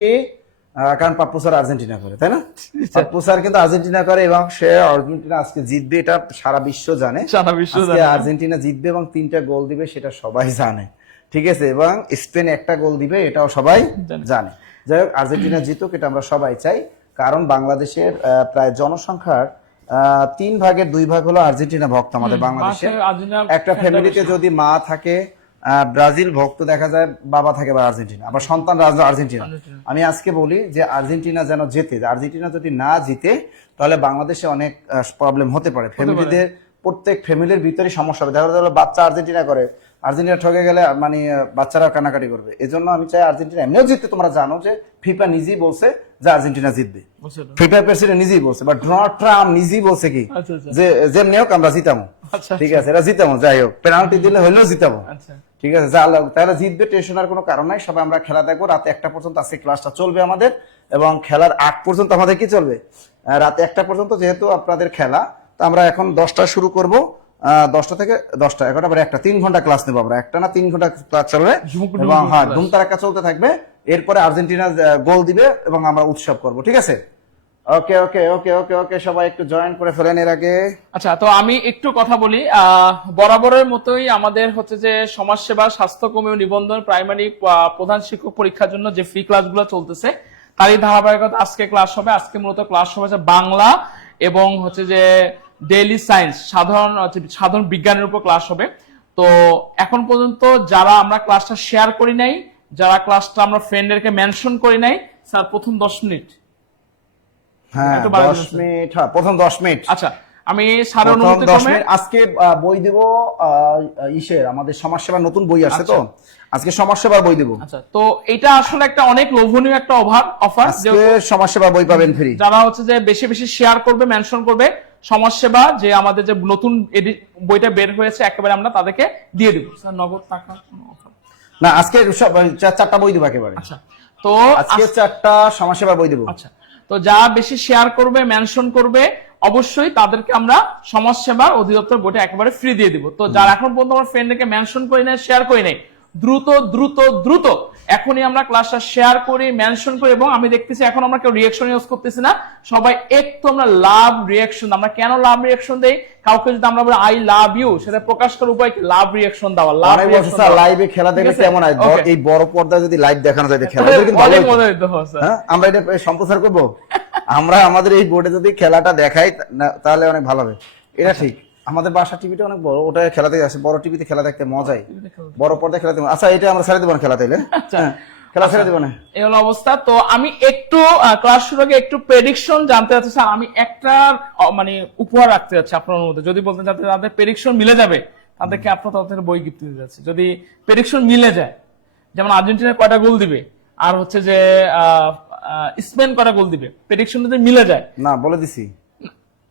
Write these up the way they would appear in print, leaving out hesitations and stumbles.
কারণ Pappu sir Argentina করে, তাই না? পাপ্পু স্যার কিন্তু আর্জেন্টিনা করে এবং সে আর্জেন্টিনা আজকে জিতবে, এটা সারা বিশ্ব জানে। আজকে আর্জেন্টিনা জিতবে এবং 3টা গোল দিবে, সেটা সবাই জানে, ঠিক আছে? এবং স্পেন 1টা গোল দিবে, এটাও সবাই জানে। যাই হোক, আর্জেন্টিনা জিতুক, এটা আমরা সবাই চাই। কারণ বাংলাদেশের প্রায় জনসংখ্যার 3 ভাগের 2 ভাগ হলো আর্জেন্টিনা ভক্ত আমাদের বাংলাদেশে। একটা ফ্যামিলিতে যদি মা থাকে ব্রাজিল ভক্ত দেখা যায়, বাবা থাকে বা আর্জেন্টিনা, আবার সন্তান আর্জেন্টিনা। আমি আজকে বলি যে আর্জেন্টিনা যেন জেতে। আর্জেন্টিনা যদি না জিতে তাহলে বাংলাদেশে অনেক প্রবলেম হতে পারে। ফ্যামিলিদের প্রত্যেক ফ্যামিলির ভিতরে সমস্যা হবে। দেখা গেল বাচ্চা আর্জেন্টিনা করে, আর্জেন্টিনা ঠকে গেলে মানে বাচ্চারা কানাকাটি করবে। এজন্য আমি চাই আর্জেন্টিনা এমনিও জিততে। তোমরা জানো যে ফিফা নিজেই বলছে যে আর্জেন্টিনা জিতবে, ফিফা প্রেসিডেন্ট নিজেই বলছে, বা ডোনাল্ড ট্রাম্প নিজেই বলছে কি যে যেমনি হোক আমরা জিতামো, ঠিক আছে? এটা জিতামো, যাই হোক পেনাল্টি দিলে হইলেও জিতাবো, ঠিক আছে? যা তাহলে জিতবে, টেনশন আর কোনো কারণ নাই। সবাই আমরা খেলা দেখবো রাতে 1টা পর্যন্ত। আজকে ক্লাসটা চলবে আমাদের, এবং খেলার আগ পর্যন্ত আমাদের কি চলবে, রাতে 1টা পর্যন্ত। যেহেতু আপনাদের খেলা, তো আমরা এখন 10টা শুরু করব, 10টা থেকে 10টা 11টা পরে 1টা 3 ঘন্টা ক্লাস নেবো আমরা। 1টা না 3 ঘন্টা ক্লাস চলবে, এবং হ্যাঁ ধুমতারাক্কা চলতে থাকবে। এরপরে আর্জেন্টিনা গোল দিবে এবং আমরা উৎসব করব, ঠিক আছে? ওকে ওকে ওকে ওকে ওকে, সবাই একটু জয়েন করে ফেলেন এর আগে। আচ্ছা, তো আমি একটু কথা বলি। বরাবরের মতোই আমাদের হচ্ছে যে সমাজসেবা, স্বাস্থ্যকর্মী ও নিবন্ধন প্রাইমারি প্রধান শিক্ষক পরীক্ষার জন্য যে ফ্রি ক্লাসগুলো চলতেছে, তারই ধারাবাহিকতা আজকে ক্লাস হবে। আজকে মূলত ক্লাস হবে যে বাংলা এবং হচ্ছে যে ডেইলি সায়েন্স, সাধারণ বিজ্ঞানের উপর ক্লাস হবে। তো এখন পর্যন্ত যারা আমরা ক্লাসটা শেয়ার করি নাই, যারা ক্লাসটা আমরা ফ্রেন্ডদেরকে মেনশন করি নাই, স্যার প্রথম 10 মিনিট। হ্যাঁ 10 মিনিট, হ্যাঁ প্রথম 10 মিনিট। আচ্ছা, আমি সারা অনুমতি ক্রমে আজকে বই দেব ইসের, আমাদের সমাজসেবা নতুন বই আসছে, তো আজকে সমাজসেবার বই দেব। আচ্ছা, তো এটা আসলে একটা অনেক লোভনীয় একটা অফার। আজকে সমাজসেবা বই পাবেন ফ্রি। যারা হচ্ছে যে বেশি বেশি শেয়ার করবে, মেনশন করবে সমাজসেবা, যে আমাদের যে নতুন বইটা বের হয়েছে, একেবারে আমরা তাদেরকে দিয়ে দেব। স্যার নগদ টাকা না, আজকে 4টা বই দেব একেবারে। আচ্ছা, তো আজকে 4টা সমাজসেবা বই দেব। আচ্ছা, তো যারা বেশি শেয়ার করবে, মেনশন করবে, অবশ্যই তাদেরকে আমরা সমাজসেবার অধিদপ্তর বইটা একেবারে ফ্রি দিয়ে দিব। তো যারা এখন পর্যন্ত আমার ফ্রেন্ডকে মেনশন করি নাই, শেয়ার করি নাই, দ্রুত দ্রুত দ্রুত এখনই আমরা ক্লাসটা শেয়ার করি, মেনশন করি। এবং আমি দেখতেছি এখন আমরা কেউ রিঅ্যাকশন ইউজ করতেছি না, সবাই একটু আমরা লাভ রিঅ্যাকশন। আমরা কেন লাভ রিঅ্যাকশন দেই? কাউকে যদি আমরা বলি আই লাভ ইউ, সেটা প্রকাশ করার উপায় কি? লাভ রিঅ্যাকশন দেওয়া। লাভ রিঅ্যাকশন লাইভে খেলা দেখলে কেমন হয়? এই বড় পর্দায় যদি লাইভ দেখানো যায় খেলা, অনেক মজা হতো। হ্যাঁ, আমরা এটা সম্প্রচার করব। আমরা আমাদের এই বোর্ডে যদি খেলাটা দেখাই তাহলে অনেক ভালো হবে। এটা ঠিক। আমাদের বাসা টিভিটা অনেক বড়, ওটা খেলা দেখতে আসে, বড় টিভিতে খেলা দেখতে মজাই, বড় পর্দায় খেলা দেখতে। আচ্ছা, এটা আমরা ছেড়ে দেবো না খেলা, তাইলে খেলা ছেড়ে দেবো না, এই হলো অবস্থা। তো আমি একটু ক্লাস শুরু আগে একটু প্রেডিকশন জানতে চাচ্ছি স্যার। আমি একটা মানে উপহার রাখতে যাচ্ছি আপনার মধ্যে, যদি বলতেন যাতে তাদের প্রেডিকশন মিলে যাবে, তাদেরকে আপনার তরফ থেকে বই গিফট দিতে যাচ্ছি। যদি প্রেডিকশন মিলে যায়, যেমন আর্জেন্টিনা কয়টা গোল দিবে, আর হচ্ছে যে স্পেন কয়টা গোল দিবে, প্রেডিকশন যদি মিলে যায়। না বলে দিছি,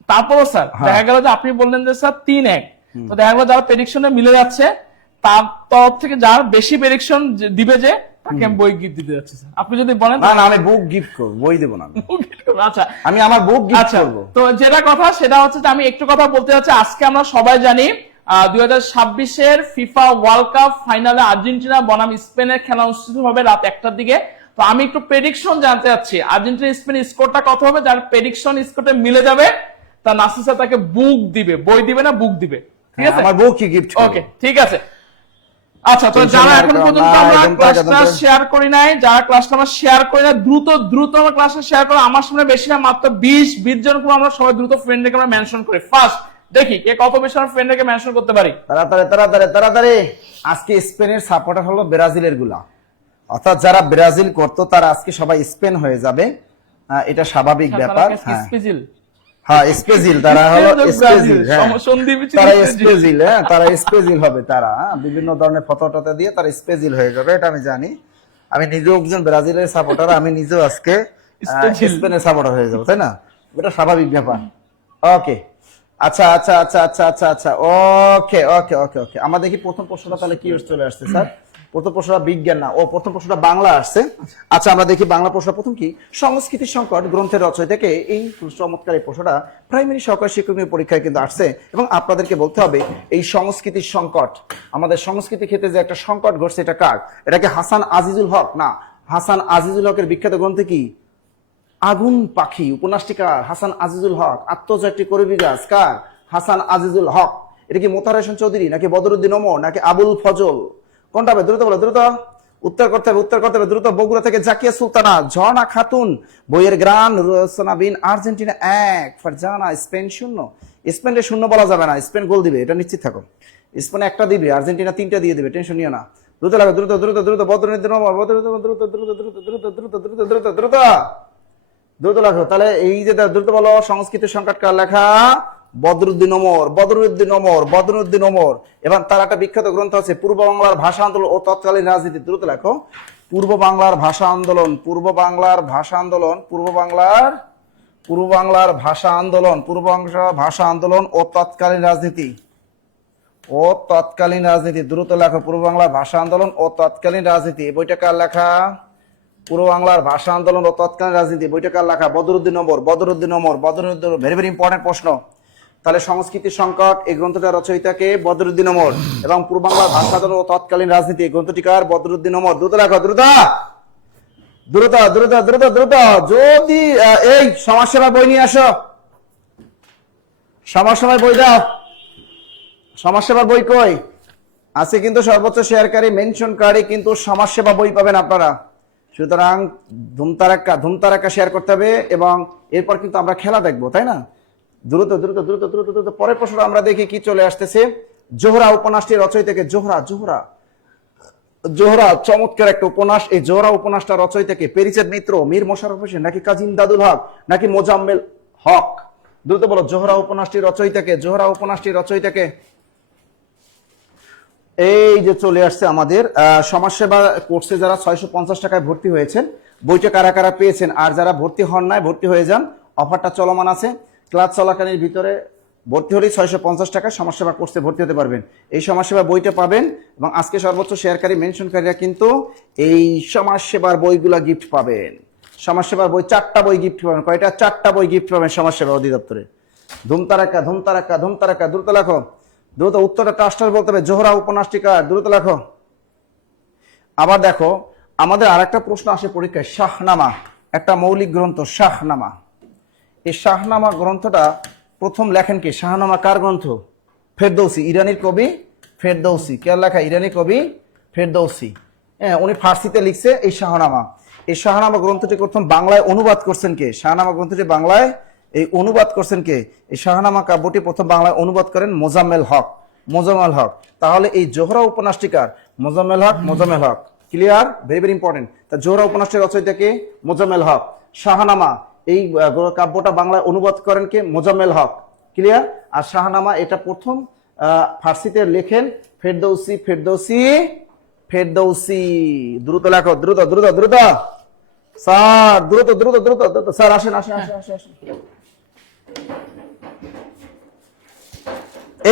তারপরও স্যার দেখা গেল যে আপনি বললেন যে স্যার 3-1, তো দেখা গেল যারা প্রেডিকশনে মিলে যাচ্ছে তার তরফ থেকে যার বেশি প্রেডিকশন দিবে, যে তাকে আমি বই গিফট দিতে যাচ্ছি স্যার। আপনি যদি বলেন। না আমি বুক গিফট করব, বই দেব না। আচ্ছা, আমি আমার বুক গিফট করব। তো যেটা কথা সেটা হচ্ছে যে আমি একটু কথা বলতে যাচ্ছি। আজকে আমরা সবাই জানি 2026-এর ফিফা ওয়ার্ল্ড কাপ ফাইনালে আর্জেন্টিনা বনাম স্পেনের খেলা অনুষ্ঠিত হবে রাত 1টার দিকে। তো আমি একটু প্রেডিকশন জানতে চাচ্ছি, আর্জেন্টিনা স্পেন স্কোরটা কত হবে? যার প্রেডিকশন স্কোরটা মিলে যাবে তা নাসির স্যার তাকে বুক দিবে, বই দিবে না বুক দিবে, ঠিক আছে? আমার বুক কি গিফট করব। ওকে, ঠিক আছে। আচ্ছা, তো যারা এখন পর্যন্ত আমরা ক্লাসটা শেয়ার করি নাই, যারা ক্লাসটা আমরা শেয়ার করি না, দ্রুত দ্রুত আমরা ক্লাসটা শেয়ার করো। আমার সামনে বেশি না, মাত্র 20 জন করে আমরা সবাই দ্রুত ফ্রেন্ডকে আমরা মেনশন করি। ফার্স্ট দেখি কে কত বেশি আমরা ফ্রেন্ডকে মেনশন করতে পারি। তাড়াতাড়ি তাড়াতাড়ি তাড়াতাড়ি। আজকে স্পেনের সাপোর্টার হলো ব্রাজিলের গুলা, অর্থাৎ যারা ব্রাজিল করতো তারা আজকে সবাই স্পেন হয়ে যাবে, এটা স্বাভাবিক ব্যাপার। হ্যাঁ স্পেজিল, তারা হলো স্পেজিল, তারা স্পেজিল, হ্যাঁ তারা স্পেজিল হবে। তারা বিভিন্ন ধরনের ফটো দিয়ে তারা স্পেজিল হয়ে যাবে, এটা আমি জানি। আমি নিজেও একজন ব্রাজিলের সাপোর্টার, আমি নিজেও আজকে স্পেনের সাপোর্টার হয়ে যাবো, তাই না? এটা স্বাভাবিক ব্যাপার। ওকে, আচ্ছা আচ্ছা আচ্ছা আচ্ছা আচ্ছা আচ্ছা, ওকে ওকে ওকে ওকে। আমরা দেখি প্রথম প্রশ্নটা তাহলে কি চলে আসছে স্যার। প্রথম প্রশ্নটা বিজ্ঞান না, প্রথম প্রশ্নটা বাংলা আসছে। আচ্ছা আমরা দেখি বাংলা প্রশ্ন। প্রথম কি, সংস্কৃতির সংকট গ্রন্থের রচয়িতা থেকে এই চমৎকার এই প্রশ্নটা প্রাইমারি সহকারী শিক্ষক পরীক্ষায় কিন্তু আসছে, এবং আপনাদেরকে বলতে হবে এই সংস্কৃতির সংকট, আমাদের সংস্কৃতি ক্ষেত্রে যে একটা সংকট ঘটছে, এটা কার? এটাকে হাসান আজিজুল হক? না, হাসান আজিজুল হকের বিখ্যাত গ্রন্থ কি? আগুন পাখি। উপন্যাসটিকার হাসান আজিজুল হক। আত্মজয়টি কবিগাছ কার? হাসান আজিজুল হক। এটা কি মোতাহার হোসেন চৌধুরী নাকি বদরুদ্দিন ওমর নাকি আবুল ফজল? কোনটা হবে? দ্রুত বলো, দ্রুত উত্তর করতে হবে দ্রুত। বগুড়া থেকে জাকিয়া সুলতানা। ঝর্ণা খাতুন বইয়ের গ্রান রচনা বিন আর্জেন্টিনা 1, ফারজানা স্পেন 0। স্পেনকে 0 বলা যাবে না, স্পেন গোল দিবে, এটা নিশ্চিত থাকো। স্পেন 1টা দিবে, আর্জেন্টিনা 3টা দিয়ে দিবে, টেনশন নিও না। দ্রুত লাগো, দ্রুত দ্রুত দ্রুত বদরুদ্দিন ওমর, দ্রুত দ্রুত দ্রুত দ্রুত দ্রুত দ্রুত দ্রুত দ্রুত দ্রুত দ্রুত লেখো। তাহলে এই যে দ্রুত বলো, সংস্কৃত সংকটকার লেখা বদরুদ্দিন ওমর, বদরুদ্দিন ওমর, বদরুদ্দিন ওমর। এবং তার একটা বিখ্যাত গ্রন্থ আছে পূর্ব বাংলার ভাষা আন্দোলন ও তৎকালীন রাজনীতি। দ্রুত লেখো, পূর্ব বাংলার ভাষা আন্দোলন, পূর্ব বাংলার ভাষা আন্দোলন, পূর্ব বাংলার ভাষা আন্দোলন, পূর্ব বাংলার ভাষা আন্দোলন ও তৎকালীন রাজনীতি, ও তৎকালীন রাজনীতি। দ্রুত লেখো, পূর্ব বাংলার ভাষা আন্দোলন ও তৎকালীন রাজনীতি। এই বইটা কার লেখা? পূর্ব বাংলার ভাষা আন্দোলন ও তৎকালীন রাজনীতি, বইটা কার লেখা? Badruddin Omar, Badruddin Omar, Badruddin. Very very important প্রশ্ন। তাহলে সংস্কৃতি সংকট এই গ্রন্থটার রচয়িতাকে? বদরুদ্দিন ওমর। এবং পূর্ব বাংলার ভাষা আন্দোলন ও তৎকালীন রাজনীতি এই গ্রন্থটিকার? বদরুদ্দিন ওমর। দ্রুত লেখো, দ্রুত দ্রুত দ্রুত দ্রুত দ্রুত। যদি এই সমাজসেবা বই নিয়ে আসো, সমাজসেবার বই দাও। সমাজসেবার বই কই আছে? কিন্তু সর্বোচ্চ শেয়ারকারী মেনশনকারী কিন্তু সমাজসেবা বই পাবেন আপনারা। সুতরাং ধুমতারাক্কা শেয়ার করতে হবে। এবং এরপর কিন্তু আমরা খেলা দেখবো, তাই না? দ্রুত দ্রুত দ্রুত দ্রুত দ্রুত। পরের প্রশ্ন আমরা দেখি কি চলে আসতেছে। জোহরা উপন্যাসটি রচয়িতাকে? জোহরা চমৎকার একটা উপন্যাস। এই জোহরা উপন্যাসটা রচয়িতাকে? পেরিচাঁদ মিত্র, মীর মোশাররফ হোসেন নাকি কাজী ইমদাদুল হক নাকি মোজাম্মেল হক? দ্রুত বলো, জোহরা উপন্যাসটি রচয়িতাকে? জোহরা উপন্যাসটি রচয়িতাকে? এই যে চলে আসছে আমাদের সমাজসেবা কোর্সে যারা 650 টাকায় ভর্তি হয়েছেন, বইটা কারা কারা পেয়েছেন? আর যারা ভর্তি হন নাই, ভর্তি হয়ে যান, অফারটা চলমান আছে। ক্লাস চলাকালীন ভিতরে ভর্তি হলেই 650 টাকা সমাজসেবা কোর্সে ভর্তি হতে পারবেন। এই সমাজসেবা বইটা পাবেন। এবং আজকে সর্বোচ্চ শেয়ারকারী মেনশনকারীরা কিন্তু এই সমাজসেবার বইগুলা গিফট পাবেন। সমাজসেবার বই 4টা বই গিফট পাবেন। কয়টা? 4টা বই গিফট পাবেন সমাজসেবা অধিদপ্তরে। ধুমতারাক্কা ধুমতারাক্কা ধুমতারাক্কা। দ্রুত লেখো, দ্রুত উত্তরটা ট্রাস্টার বলতে হবে। জোহরা উপন্যাসটিকা, দ্রুত লেখো। আবার দেখো, আমাদের আরেকটা প্রশ্ন আসে পরীক্ষায়, শাহনামা একটা মৌলিক গ্রন্থ। শাহনামা, এই শাহনামা গ্রন্থটা প্রথম লেখেন কে? শাহনামা কার গ্রন্থ? ফেরদৌসি, ইরানির কবি ফেরদৌসি। কে লেখা? ইরানি কবি ফেরদৌসি। হ্যাঁ, উনি ফার্সিতে লিখছে এই শাহনামা। এই শাহনামা গ্রন্থটি প্রথম বাংলায় অনুবাদ করছেন কে? শাহনামা গ্রন্থটি বাংলায় এই অনুবাদ করছেন কে? এই শাহনামা কাব্যটি প্রথম বাংলায় অনুবাদ করেন মোজাম্মেল হক। মোজাম্মেল হক। তাহলে এই Zohra উপন্যাসটিকার? Mozammel Haque. Mozammel Haque. Clear? Very very important. তা জোহরা উপন্যাসটির রচয়িতা কে? মোজাম্মেল হক। শাহনামা এই কাব্যটা বাংলায় অনুবাদ করেন কে? মোজাম্মেল হক। ক্লিয়ার? আর শাহনামা এটা প্রথম ফার্সিতে লেখেন ফেরদৌসি। ফেরদৌসি, ফেরদৌসি। দ্রুত লেখো, দ্রুত দ্রুত দ্রুত। স্যার দ্রুত দ্রুত দ্রুত দ্রুত। স্যার আসেন আসেন আসেন আসেন আসেন।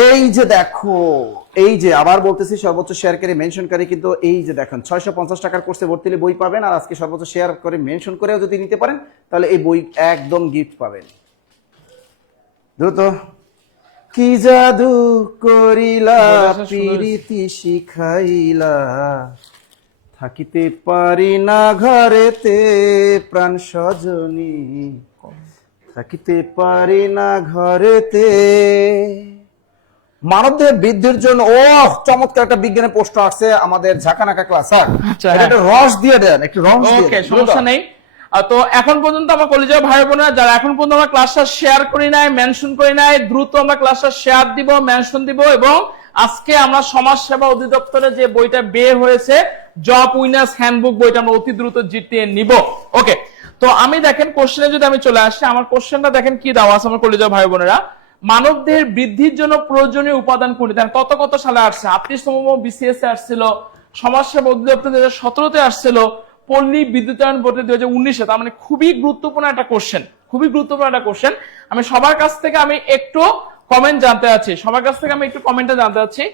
এই যে দেখো, এই যে আবার বলতেছি, সর্বোচ্চ শেয়ারকারী মেনশনকারী কিন্তু এই যে দেখেন 650 টাকার কোর্সে ভর্তি হলে বই পাবেন। আর আজকে সর্বোচ্চ শেয়ার করে মেনশন করেও যদি নিতে পারেন তাহলে এই বই একদম গিফট পাবেন। দ্রুত। কি জাদু করিলা প্রীতি শিখাইলা, থাকিতে পারি না ঘরেতে প্রাণ সজনী, থাকিতে পারি না ঘরেতে। মানবদেহের বৃদ্ধির জন্য চমৎকার একটা বিজ্ঞানের প্রশ্ন আসছে আমাদের ঝাঁকানাকা ক্লাস। স্যার একটা রস দিয়ে দেন, একটু রস দিয়ে। ওকে, সমস্যা নেই। তো এখন পর্যন্ত আমার কলেজের ভাই বোনেরা যারা এখন পর্যন্ত আমরা ক্লাসটা শেয়ার করি নাই, মেনশন করি নাই, দ্রুত আমরা ক্লাসটা শেয়ার দিব, মেনশন দিব। এবং আজকে আমরা সমাজসেবা অধিদপ্তরে যে বইটা বের হয়েছে, জব উইনার্স হ্যান্ডবুক, বইটা আমরা অতি দ্রুত জিতিয়ে নিব। ওকে, তো আমি দেখেন কোশ্চেনে যদি আমি চলে আসি, আমার কোশ্চেনটা দেখেন কি দেওয়া আছে আমার কলেজের ভাই বোনেরা। মানবদেহের বৃদ্ধির জন্য প্রয়োজনীয় উপাদান কোনটি? দেখেন কত কত সালে আসছে। 38তম বিসিএস এ আসছিল, সমাজসেবা অধিদপ্তর 2017-তে আসছিল, পল্লী বিদ্যুতায়ন বোর্ডে 2019-এ। তার মানে খুবই গুরুত্বপূর্ণ একটা কোশ্চেন, খুবই গুরুত্বপূর্ণ একটা কোশ্চেন। আমি সবার কাছ থেকে আমি একটু কমেন্ট জানতে চাচ্ছি, সবার কাছ থেকে আমি একটু কমেন্টে জানতে চাচ্ছি,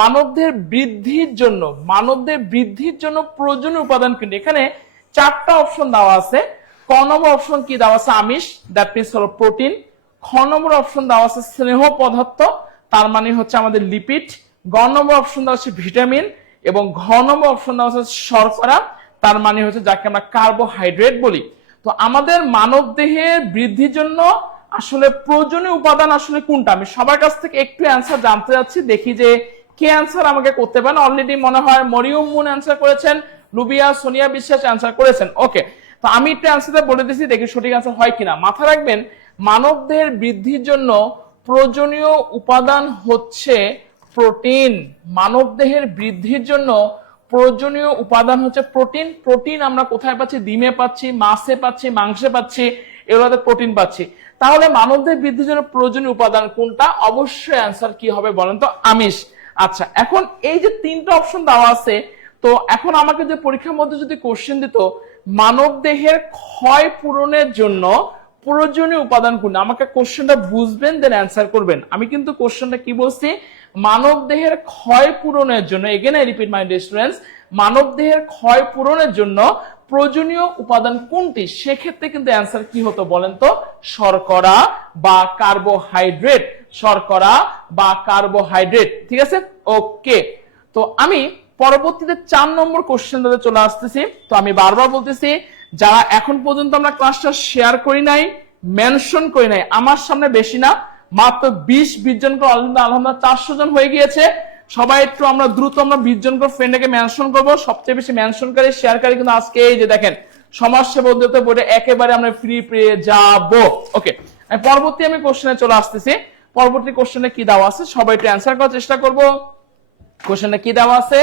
মানবদেহের বৃদ্ধির জন্য, মানবদেহের বৃদ্ধির জন্য প্রয়োজনীয় উপাদান কোনটি? এখানে 4টা অপশন দেওয়া আছে। ক নম্বর অপশন কি দেওয়া আছে? আমিষ, দ্যাট মিনস হলো প্রোটিন। খ নম্বর অপশন দেওয়া আছে স্নেহ পদার্থ, তার মানে হচ্ছে আমাদের লিপিড। গ নম্বর অপশন দেওয়া আছে ভিটামিন। এবং ঘ নম্বর অপশন দেওয়া আছে শর্করা। তার মানে হচ্ছে যাকে আমরা কার্বোহাইড্রেট বলি। তো আমাদের মানব দেহের বৃদ্ধির জন্য আসলে প্রয়োজনীয় উপাদান আসলে কোনটা, আমি সবার কাছ থেকে একটু অ্যান্সার জানতে যাচ্ছি, দেখি যে কে অ্যান্সার আমাকে করতে পারেন। অলরেডি মনে হয় মরিয়ম মুন অ্যান্সার করেছেন, লুবিয়া সোনিয়া বিশ্বাস অ্যান্সার করেছেন। ওকে, তো আমি একটু অ্যান্সারটা বলে দিচ্ছি, দেখি সঠিক অ্যান্সার হয় কিনা। মাথা রাখবেন, মানব দেহের বৃদ্ধির জন্য প্রয়োজনীয় উপাদান হচ্ছে প্রোটিন। মানব দেহের বৃদ্ধির জন্য প্রয়োজনীয় উপাদান হচ্ছে প্রোটিন। প্রোটিন আমরা কোথায় পাচ্ছি? ডিমে পাচ্ছি, মাছে পাচ্ছি, মাংসে পাচ্ছি, এগুলোতে প্রোটিন পাচ্ছি। তাহলে মানবদের বৃদ্ধির জন্য প্রয়োজনীয় উপাদান কোনটা? অবশ্যই অ্যান্সার কি হবে বলেন তো? আমিষ। আচ্ছা, এখন এই যে তিনটা অপশন দেওয়া আছে, তো এখন আমাকে যে পরীক্ষার মধ্যে যদি কোশ্চেন দিত মানব দেহের ক্ষয় পূরণের জন্য প্রয়োজনীয় উপাদান কোনটা, আমাকে কোশ্চেনটা বুঝবেন দেন অ্যান্সার করবেন। আমি কিন্তু কোশ্চেনটা কি বলছি? মানব দেহের ক্ষয় পূরণের জন্য, again I repeat my dear students, মানব দেহের ক্ষয় পূরণের জন্য প্রয়োজনীয় উপাদান কোনটি? সেক্ষেত্রে কিন্তু অ্যান্সার কি হতো বলেন তো? শর্করা বা কার্বোহাইড্রেট। শর্করা বা কার্বোহাইড্রেট, ঠিক আছে? ওকে, তো আমি পরবর্তীতে 4 নম্বর কোশ্চেনটাতে চলে আসতেছি। তো আমি বারবার বলতেছি, যারা এখন পর্যন্ত আমরা ক্লাসটা শেয়ার করি নাই, মেনশন করি নাই, আমার সামনে বেশি না, মাত্র 20 জন করে আলহামদুলিল্লাহ 400 জন হয়ে গিয়েছে। সবাই একটু আমরা দ্রুত 20 জন করে ফ্রেন্ডকে মেনশন করব। সবচেয়ে বেশি মেনশনকারী শেয়ারকারী কিন্তু আজকে এই যে দেখেন সমাজসেবা উদ্যোক্তা বোর্ডে একেবারে আমরা ফ্রি পেয়ে যাব। ওকে, পরবর্তী আমি কোশ্চেনে চলে আসতেছি। পরবর্তী কোশ্চেনে কি দেওয়া আছে সবাই একটু অ্যান্সার করার চেষ্টা করব। কোশ্চেনে কি দেওয়া আছে?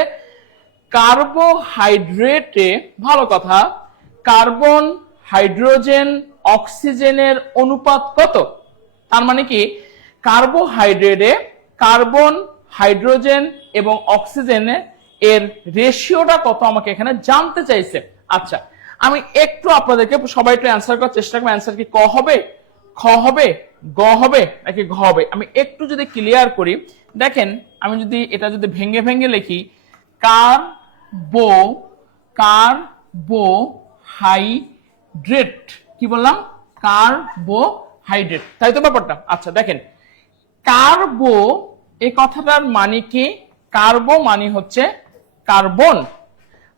কার্বোহাইড্রেটে, ভালো কথা, কার্বন, হাইড্রোজেন, অক্সিজেনের অনুপাত কত? তার মানে কি কার্বোহাইড্রেটে কার্বন, হাইড্রোজেন এবং অক্সিজেনের এর রেশিওটা কত আমাকে এখানে জানতে চাইছে। আচ্ছা, আমি একটু আপনাদেরকে সবাই একটু অ্যান্সার করার চেষ্টা করবো। অ্যান্সার কি ক হবে, খ হবে, গ হবে নাকি ঘ হবে? আমি একটু যদি ক্লিয়ার করি, দেখেন আমি যদি এটা যদি ভেঙে ভেঙে লিখি, কার্বোহাইড্রেট, কি বললাম? কার্বোহাইড্রেট, তাই তো ব্যাপারটা? আচ্ছা দেখেন, কার্বো এই কথাটার মানে কি? কার্বো মানে হচ্ছে কার্বন,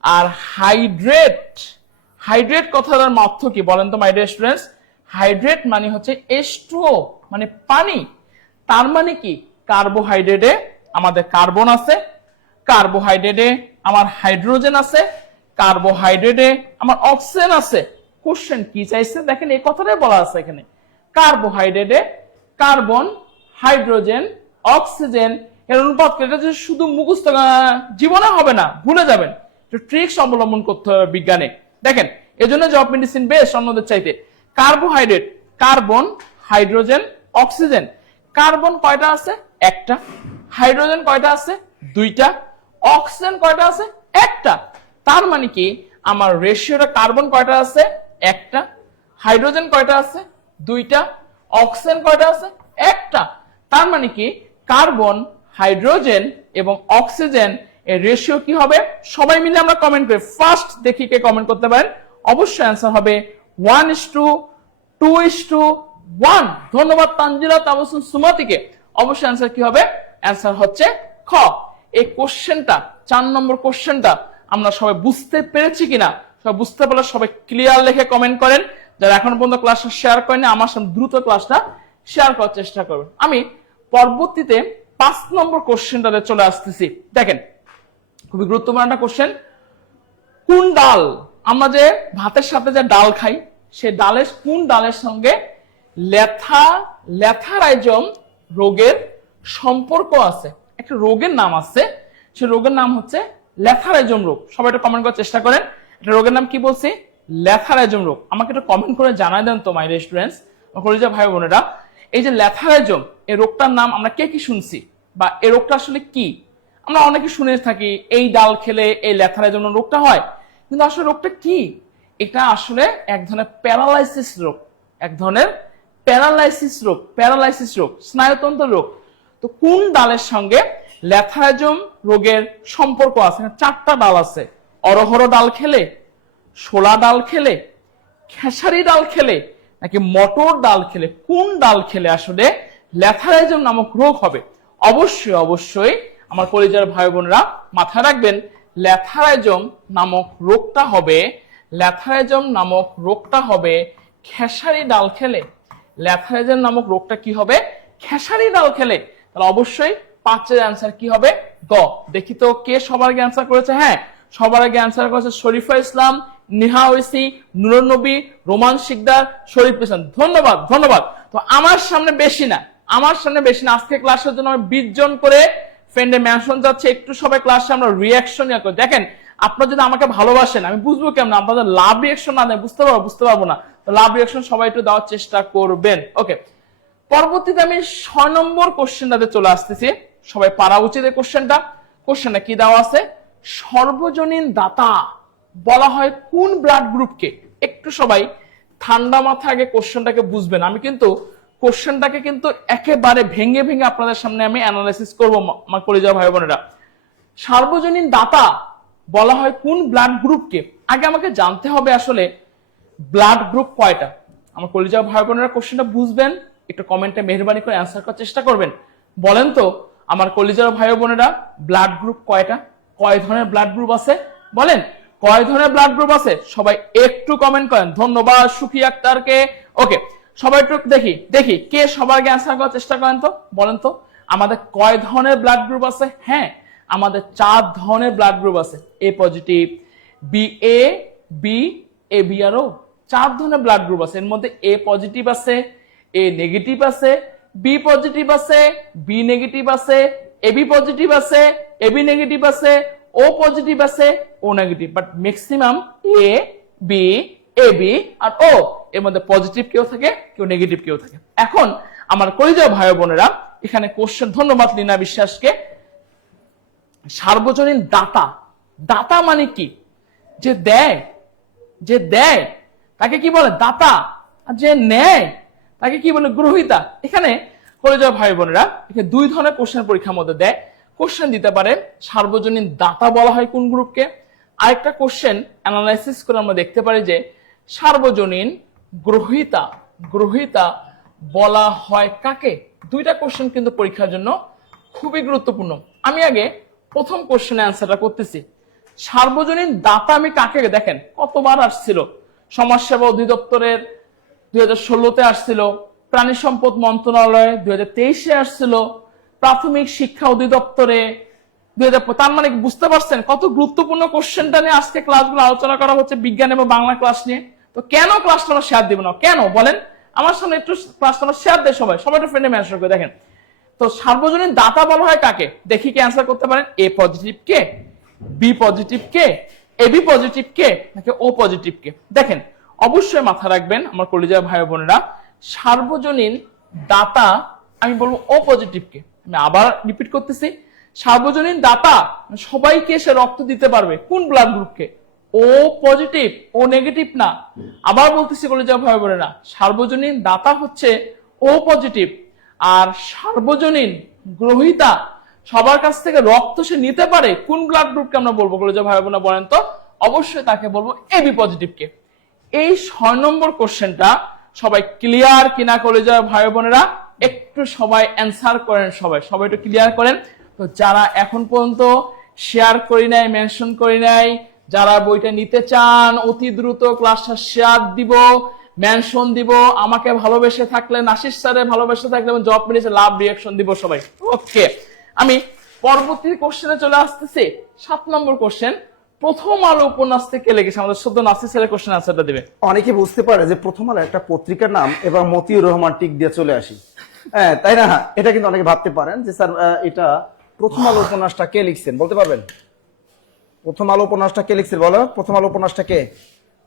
আর হাইড্রেট, হাইড্রেট কথাটার অর্থ কি বলেন তো মাই ডিয়ার স্টুডেন্টস? হাইড্রেট মানে হচ্ছে H2O, মানে পানি। তার মানে কি কার্বোহাইড্রেটে আমাদের কার্বন আছে, কার্বোহাইড্রেটে আমার হাইড্রোজেন আছে, কার্বোহাইড্রেটে আমার অক্সিজেন আছে। কোশ্চেন কি চাইছে দেখেন, এই কথাটাই বলা আছে এখানে, কার্বোহাইড্রেটে কার্বন, হাইড্রোজেন, অক্সিজেন এর অনুপাত। এটা যে শুধু মুখস্থ জীবনে হবে না, ভুলে যাবেন, ট্রিক্স অবলম্বন করতে হবে বিজ্ঞানে। দেখেন এজন্য জব মেডিসিন বেশ অন্যদের চাইতে। Carbohydrate, carbon, hydrogen, oxygen. Carbon কয়টা আছে? একটা। হাইড্রোজেন কয়টা আছে? দুইটা। অক্সিজেন কয়টা আছে? একটা। তার মানে কি আমার রেশিওটা কার্বন কয়টা আছে? একটা। হাইড্রোজেন কয়টা আছে? দুইটা। অক্সিজেন কয়টা আছে? একটা। তার মানে কি কার্বন, হাইড্রোজেন এবং অক্সিজেন এর রেশিও কি হবে? সবাই মিলে আমরা কমেন্ট করি, ফার্স্ট দেখি কে কমেন্ট করতে পারেন। অবশ্যই অ্যান্সার হবে 1:2:1। ধন্যবাদ তানজিলা তাবসুম সুমাতিকে। অবশ্যই অ্যান্সার কি হবে? অ্যান্সার হচ্ছে খ। এই কোশ্চেনটা 4 নম্বর কোশ্চেনটা আমরা সবাই বুঝতে পেরেছি কিনা? সবাই বুঝতে পারলে সবাই ক্লিয়ার লিখে কমেন্ট করেন। যারা এখন পর্যন্ত ক্লাসটা শেয়ার করেনি আমার সাথে দ্রুত ক্লাসটা শেয়ার করার চেষ্টা করবেন। আমি পরবর্তীতে 5 নম্বর কোশ্চেনটাতে চলে আসতেছি। দেখেন খুবই গুরুত্বপূর্ণ একটা কোশ্চেন। কোন ডাল, আমরা যে ভাতের সাথে যে ডাল খাই, সে ডালের কোন ডালের সঙ্গে ল্যাথারাইজম রোগের সম্পর্ক আছে? একটা রোগের নাম আছে, সে রোগের নাম হচ্ছে ল্যাথারাইজম রোগ। সবাই একটু কমেন্ট করার চেষ্টা করেন, এটা রোগের নাম কি বলছি? ল্যাথারাইজম রোগ। আমাকে একটু কমেন্ট করে জানাই দেন তো মাই ডিয়ার স্টুডেন্টস, কলেজে ভাই বোনেরা। এই যে ল্যাথারাইজম, এই রোগটার নাম আমরা কে কি শুনছি, বা এই রোগটা আসলে কি? আমরা অনেকে শুনে থাকি এই ডাল খেলে এই ল্যাথারাইজম রোগটা হয়, কিন্তু আসলে রোগটা কি? এটা আসলে এক ধরনের প্যারালাইসিস রোগ, এক ধরনের প্যারালাইসিস রোগ, স্নায়ুতন্ত্র রোগ। তো কোন ডালের সঙ্গে ল্যাথারাইজম রোগের সম্পর্ক আছে? 4টা ডাল আছে। অরহর ডাল খেলে, ছোলা ডাল খেলে, খেসারি ডাল খেলে, নাকি মটর ডাল খেলে, কোন ডাল খেলে আসলে ল্যাথারাইজম নামক রোগ হবে? অবশ্যই অবশ্যই আমার কলেজের ভাই বোনেরা মাথায় রাখবেন ল্যাথারাইজম নামক রোগটা হবে খেসারি ডাল খেলে। ল্যাথারাইজম নামক রোগটা কি হবে? খেসারি ডাল খেলে। তাহলে অবশ্যই 5 এর অ্যান্সার কি হবে? গ। দেখি তো কে সবার আগে অ্যান্সার করেছে। হ্যাঁ, সবার আগে অ্যান্সার করেছে শরীফা ইসলাম, নিহা ঐসি, নুরুন নবী, রোমান শিকদার, শরীফ ইসলাম। ধন্যবাদ, ধন্যবাদ। তো আমার সামনে বেশি না, আজকে ক্লাসের জন্য আমি 20 জন করে ফ্রেন্ডে মেনশন যাচ্ছে। একটু সবাই ক্লাসে আমরা রিয়াকশন করি। দেখেন, আপনারা যদি আমাকে ভালোবাসেন, আমি বুঝবো কেমন? আপনাদের লাভ রিয়াকশন না দেয় বুঝতে পারবো না। তো লাভ রিয়াকশন সবাই একটু দেওয়ার চেষ্টা করবেন। ওকে, পরবর্তীতে আমি 6 নম্বর কোশ্চেনটাতে চলে আসতেছি। সবাই পারা উচিত এই কোশ্চেনটা কি দেওয়া আছে? সর্বজনীন দাতা বলা হয় কোন ব্লাড গ্রুপকে? একটু সবাই ঠান্ডা মাথা আগে কোশ্চেনটাকে বুঝবেন। আমি কিন্তু কোশ্চেনটাকে কিন্তু একেবারে ভেঙে ভেঙে আপনাদের সামনে আমি অ্যানালাইসিস করবো আমার কলিজার ভাই বোনেরা। সার্বজনীন দাতা বলা হয় কোন ব্লাড গ্রুপকে? আগে আমাকে জানতে হবে আসলে ব্লাড গ্রুপ কয়টা। আমার কলিজার ভাই বোনেরা কোশ্চেনটা বুঝবেন, একটু কমেন্টে মেহরবানি করে অ্যান্সার করার চেষ্টা করবেন। বলেন তো আমার কলিজার ভাই বোনেরা, ব্লাড গ্রুপ কয়টা? কয় ধরনের ব্লাড গ্রুপ আছে? বলেন, কয় ধরনের ব্লাড গ্রুপ আছে? সবাই একটু কমেন্ট করেন। ধন্যবাদ সুফি আক্তারকে। ওকে, সবাই একটু দেখি কে সবার আগে অ্যান্সার করার চেষ্টা করেন তো। বলেন তো আমাদের কয় ধরনের ব্লাড গ্রুপ আছে? হ্যাঁ, আমাদের 4 ধরনের ব্লাড গ্রুপ আছে। এ positive, B A, B A B আর ও। 4 ধরনের ব্লাড গ্রুপ আছে। এর মধ্যে এ পজিটিভ আছে, এ নেগেটিভ আছে, বি পজিটিভ আছে, বি নেগেটিভ আছে, এবি পজিটিভ আছে, এবি নেগেটিভ আছে, ও পজিটিভ আছে, O negative. But maximum A B, A B আর ও, এর মধ্যে পজিটিভ কেউ থাকে, কেউ নেগেটিভ কেউ থাকে। এখন আমার কলিজার ভাই বোনেরা এখানে কোশ্চেন, ধন্যবাদ লীনা বিশ্বাসকে। সার্বজনীন দাতা মানে কি? যে দেয় তাকে কি বলে? দাতা। আর যে নেয় তাকে কি বলে? গ্রহীতা। এখানে কলেজের ভাই বোনেরা এখানে 2 ধরনের কোশ্চেন পরীক্ষার মধ্যে দেয়। কোশ্চেন দিতে পারে সার্বজনীন দাতা বলা হয় কোন গ্রুপকে। আরেকটা কোশ্চেন অ্যানালাইসিস করে আমরা দেখতে পারি যে সার্বজনীন গ্রহীতা বলা হয় কাকে। 2টা কোশ্চেন কিন্তু পরীক্ষার জন্য খুবই গুরুত্বপূর্ণ। আমি আগে প্রথম কোশ্চেনের অ্যান্সারটা করতেছি। সার্বজনীন দাতা আমি কাকে? দেখেন কতবার আসছিল। সমাজসেবা অধিদপ্তরের 2016-তে আসছিল, প্রাণী সম্পদ মন্ত্রণালয়ে 2023-এ আসছিল, প্রাথমিক শিক্ষা অধিদপ্তরে 2000। তার মানে বুঝতে পারছেন কত গুরুত্বপূর্ণ কোশ্চেনটা নিয়ে আজকে ক্লাসগুলো আলোচনা করা হচ্ছে, বিজ্ঞান এবং বাংলা ক্লাস নিয়ে। তো কেন ক্লাসটা আমরা শেয়ার দিব না? কেন বলেন? আমার সামনে একটু ক্লাসটা আমরা শেয়ার দেয় সবাই একটু ফ্রেন্ডে মেনশন করে দেখেন তো সার্বজনীন দাতা বলা হয় কাকে? দেখি কি অ্যান্সার করতে পারেন। এ পজিটিভ কে, বি পজিটিভ কে, এবি পজিটিভ কে, নাকি ও পজিটিভ কে? দেখেন অবশ্যই মাথা রাখবেন আমার কলিজার ভাই বোনেরা, সার্বজনীন দাতা আমি বলবো ও পজিটিভ কে। আমি আবার রিপিট করতেছি, সার্বজনীন দাতা সবাইকে সে রক্ত দিতে পারবে। কোন ব্লাড গ্রুপকে? ও পজিটিভ, ও নেগেটিভ না। আবার বলতেছি কলিজার ভাই বোনেরা, সার্বজনীন দাতা হচ্ছে ও পজিটিভ, আর সার্বজনীন গ্রহীতা সবার কাছ থেকে রক্ত সে নিতে পারে কোন ব্লাড গ্রুপকে আমরা বলবো কলেজের ভাই বোনা বলেন তো? অবশ্যই তাকে বলবো এবি পজিটিভ কে। এই 6 নম্বর কোশ্চেনটা সবাই ক্লিয়ার কিনা কলেজের ভাই বোনেরা? একটু সবাই অ্যান্সার করেন, সবাই একটু ক্লিয়ার করেন। তো যারা এখন পর্যন্ত শেয়ার করি নাই, মেনশন করি নাই, যারা বইটা নিতে চান অতি দ্রুত ক্লাসটা শেয়ার দিব, মেনশন দিব, আমাকে ভালোবেসে থাকলে, নাসির স্যারের ভালোবেসে থাকলে এবং জব মিলেছে লাভ রিঅ্যাকশন দিব সবাই। ওকে, আমি পরবর্তী কোশ্চেনে চলে আসতেছি। 7 নম্বর কোশ্চেন, প্রথম আলো উপন্যাস থেকে লিখেছে আমাদের সদ্য নাসির স্যারের কোশ্চেন আনসারটা দিবে। অনেকে বুঝতে পারে যে প্রথম আলো একটা পত্রিকার নাম এবং মতিউর রহমান টিক দিয়ে চলে আসি, হ্যাঁ তাই না? এটা কিন্তু অনেকে ভাবতে পারেন যে স্যার এটা প্রথম আলো উপন্যাসটা কে লিখছেন, বলতে পারবেন? প্রথম আলো উপন্যাসটা কে লিখছেন বলো? প্রথম আলো উপন্যাসটা কে?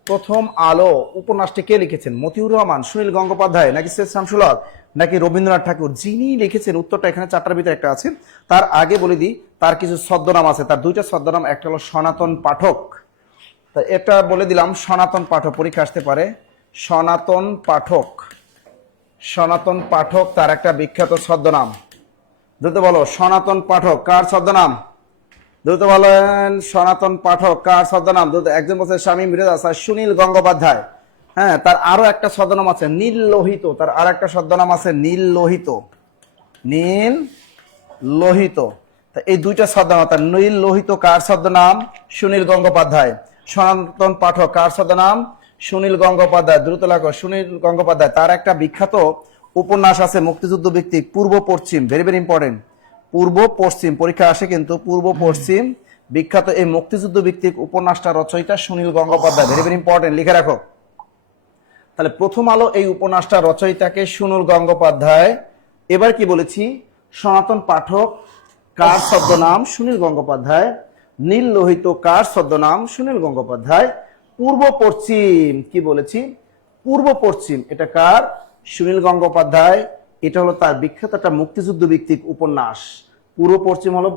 প্রথম আলো উপন্যাসটি কে লিখেছেন? মতিউর রহমান, সুনীল গঙ্গোপাধ্যায়, নাকি সৈয়দ শামসুল হক, নাকি রবীন্দ্রনাথ ঠাকুর? যিনি লিখেছেন উত্তরটা এখানে 4টার ভিতরে একটা আছে। তার আগে বলে দিই তার কিছু ছদ্মনাম আছে, তার 2টা ছদ্মনাম, একটা হলো সনাতন পাঠক। তা এটা বলে দিলাম, সনাতন পাঠক, পরীক্ষা আসতে পারে। সনাতন পাঠক তার একটা বিখ্যাত ছদ্মনাম। দ্রুত বলো, সনাতন পাঠক কার ছদ্মনাম? দ্রুত বলেন, সনাতন পাঠক কার ছদ্মনাম? দ্রুত। একজন বলছে স্বামী মিরাজ, সুনীল গঙ্গোপাধ্যায়। হ্যাঁ, তার আরো একটা ছদ্মনাম আছে নীল লোহিত, তার আর একটা ছদ্মনাম আছে নীল লোহিত। তা এই দুইটা ছদ্মনাম, নীল লোহিত কার ছদ্মনাম? সুনীল গঙ্গোপাধ্যায়। সনাতন পাঠক কার ছদ্মনাম? সুনীল গঙ্গোপাধ্যায়। দ্রুত লেখো, সুনীল গঙ্গোপাধ্যায়। তার একটা বিখ্যাত উপন্যাস আছে মুক্তিযুদ্ধ ভিত্তিক, পূর্ব পশ্চিম, ভেরি ভেরি ইম্পর্টেন্ট। পূর্ব পশ্চিম পরীক্ষা আসে কিন্তু, পূর্ব পশ্চিম বিখ্যাত এই মুক্তিযুদ্ধ ভিত্তিক উপন্যাসটা রচয়িতা Sunil Gangopadhyay, very very important, লিখে রাখো। তাহলে প্রথম আলো এই উপন্যাসটা রচয়িতাকে সুনীল গঙ্গোপাধ্যায়। এবার কি বলেছি? সনাতন পাঠক কার ছদ্মনাম? সুনীল গঙ্গোপাধ্যায়। নীল লোহিত কার ছদ্মনাম? সুনীল গঙ্গোপাধ্যায়। পূর্ব পশ্চিম কি বলেছি? পূর্ব পশ্চিম এটা কার? সুনীল গঙ্গোপাধ্যায়। এটা হলো তার বিখ্যাত একটা মুক্তিযুদ্ধ ভিত্তিক উপন্যাস। পূর্ব পশ্চিম হলো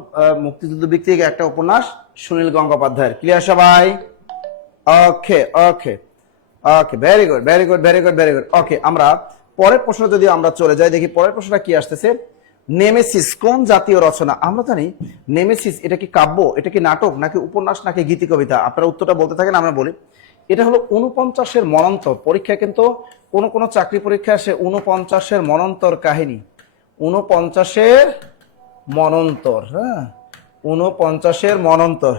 মুক্তিযুদ্ধ ভিত্তিক একটা উপন্যাস সুনীল গঙ্গোপাধ্যায়ের। ক্লিয়ার সবাই? Okay okay okay, very good very good very good very good. Okay, আমরা পরের প্রশ্ন যদি আমরা চলে যাই, দেখি পরের প্রশ্নটা কি আসতেছে। নেমেসিস কোন জাতীয় রচনা? আমরা জানি নেমেসিস এটা কি কাব্য, এটা কি নাটক, নাকি উপন্যাস, নাকি গীতি কবিতা? আপনারা উত্তরটা বলতে থাকেন, আমরা বলি। এটা হলো 49-এর মনন্তর। পরীক্ষায় কিন্তু কোন চাকরি পরীক্ষা আসে 49-এর মনন্তর কাহিনী। 49-এর মনন্তর, হ্যাঁ, 49-এর মনন্তর,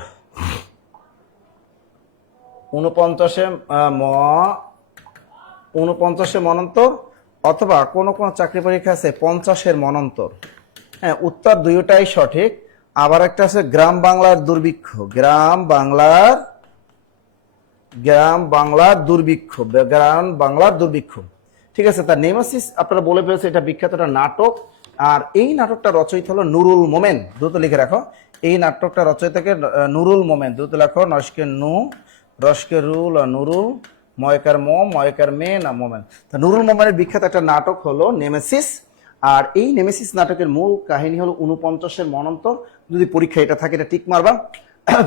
49-এর মনন্তর, অথবা কোন চাকরি পরীক্ষা আছে 50-এর মনন্তর। হ্যাঁ, উত্তর দুইটাই সঠিক। আবার একটা আছে গ্রাম বাংলার দুর্ভিক্ষ, গ্রাম বাংলার দুর্ভিক্ষ, গ্রাম বাংলার দুর্ভিক্ষ। ঠিক আছে, তার নেমেসিস আপনারা বলে ফেলেছে, এটা বিখ্যাত একটা নাটক। আর এই নাটকটা রচয়িতা হলো নুরুল মোমেন। দ্রুত লিখে রাখো, এই নাটকটা রচয়িতাকে নুরুল মোমেন। দ্রুত লেখো, নস্কে নু, রস্কে রুল, নুরুল, ময়কার ম, ময়কার মে, না মোমেন। তা নুরুল মোমেনের বিখ্যাত একটা নাটক হলো নেমেসিস। আর এই নেমেসিস নাটকের মূল কাহিনী হলো 49-এর মনন্তর। যদি পরীক্ষা এটা থাকে, এটা টিক মারবা।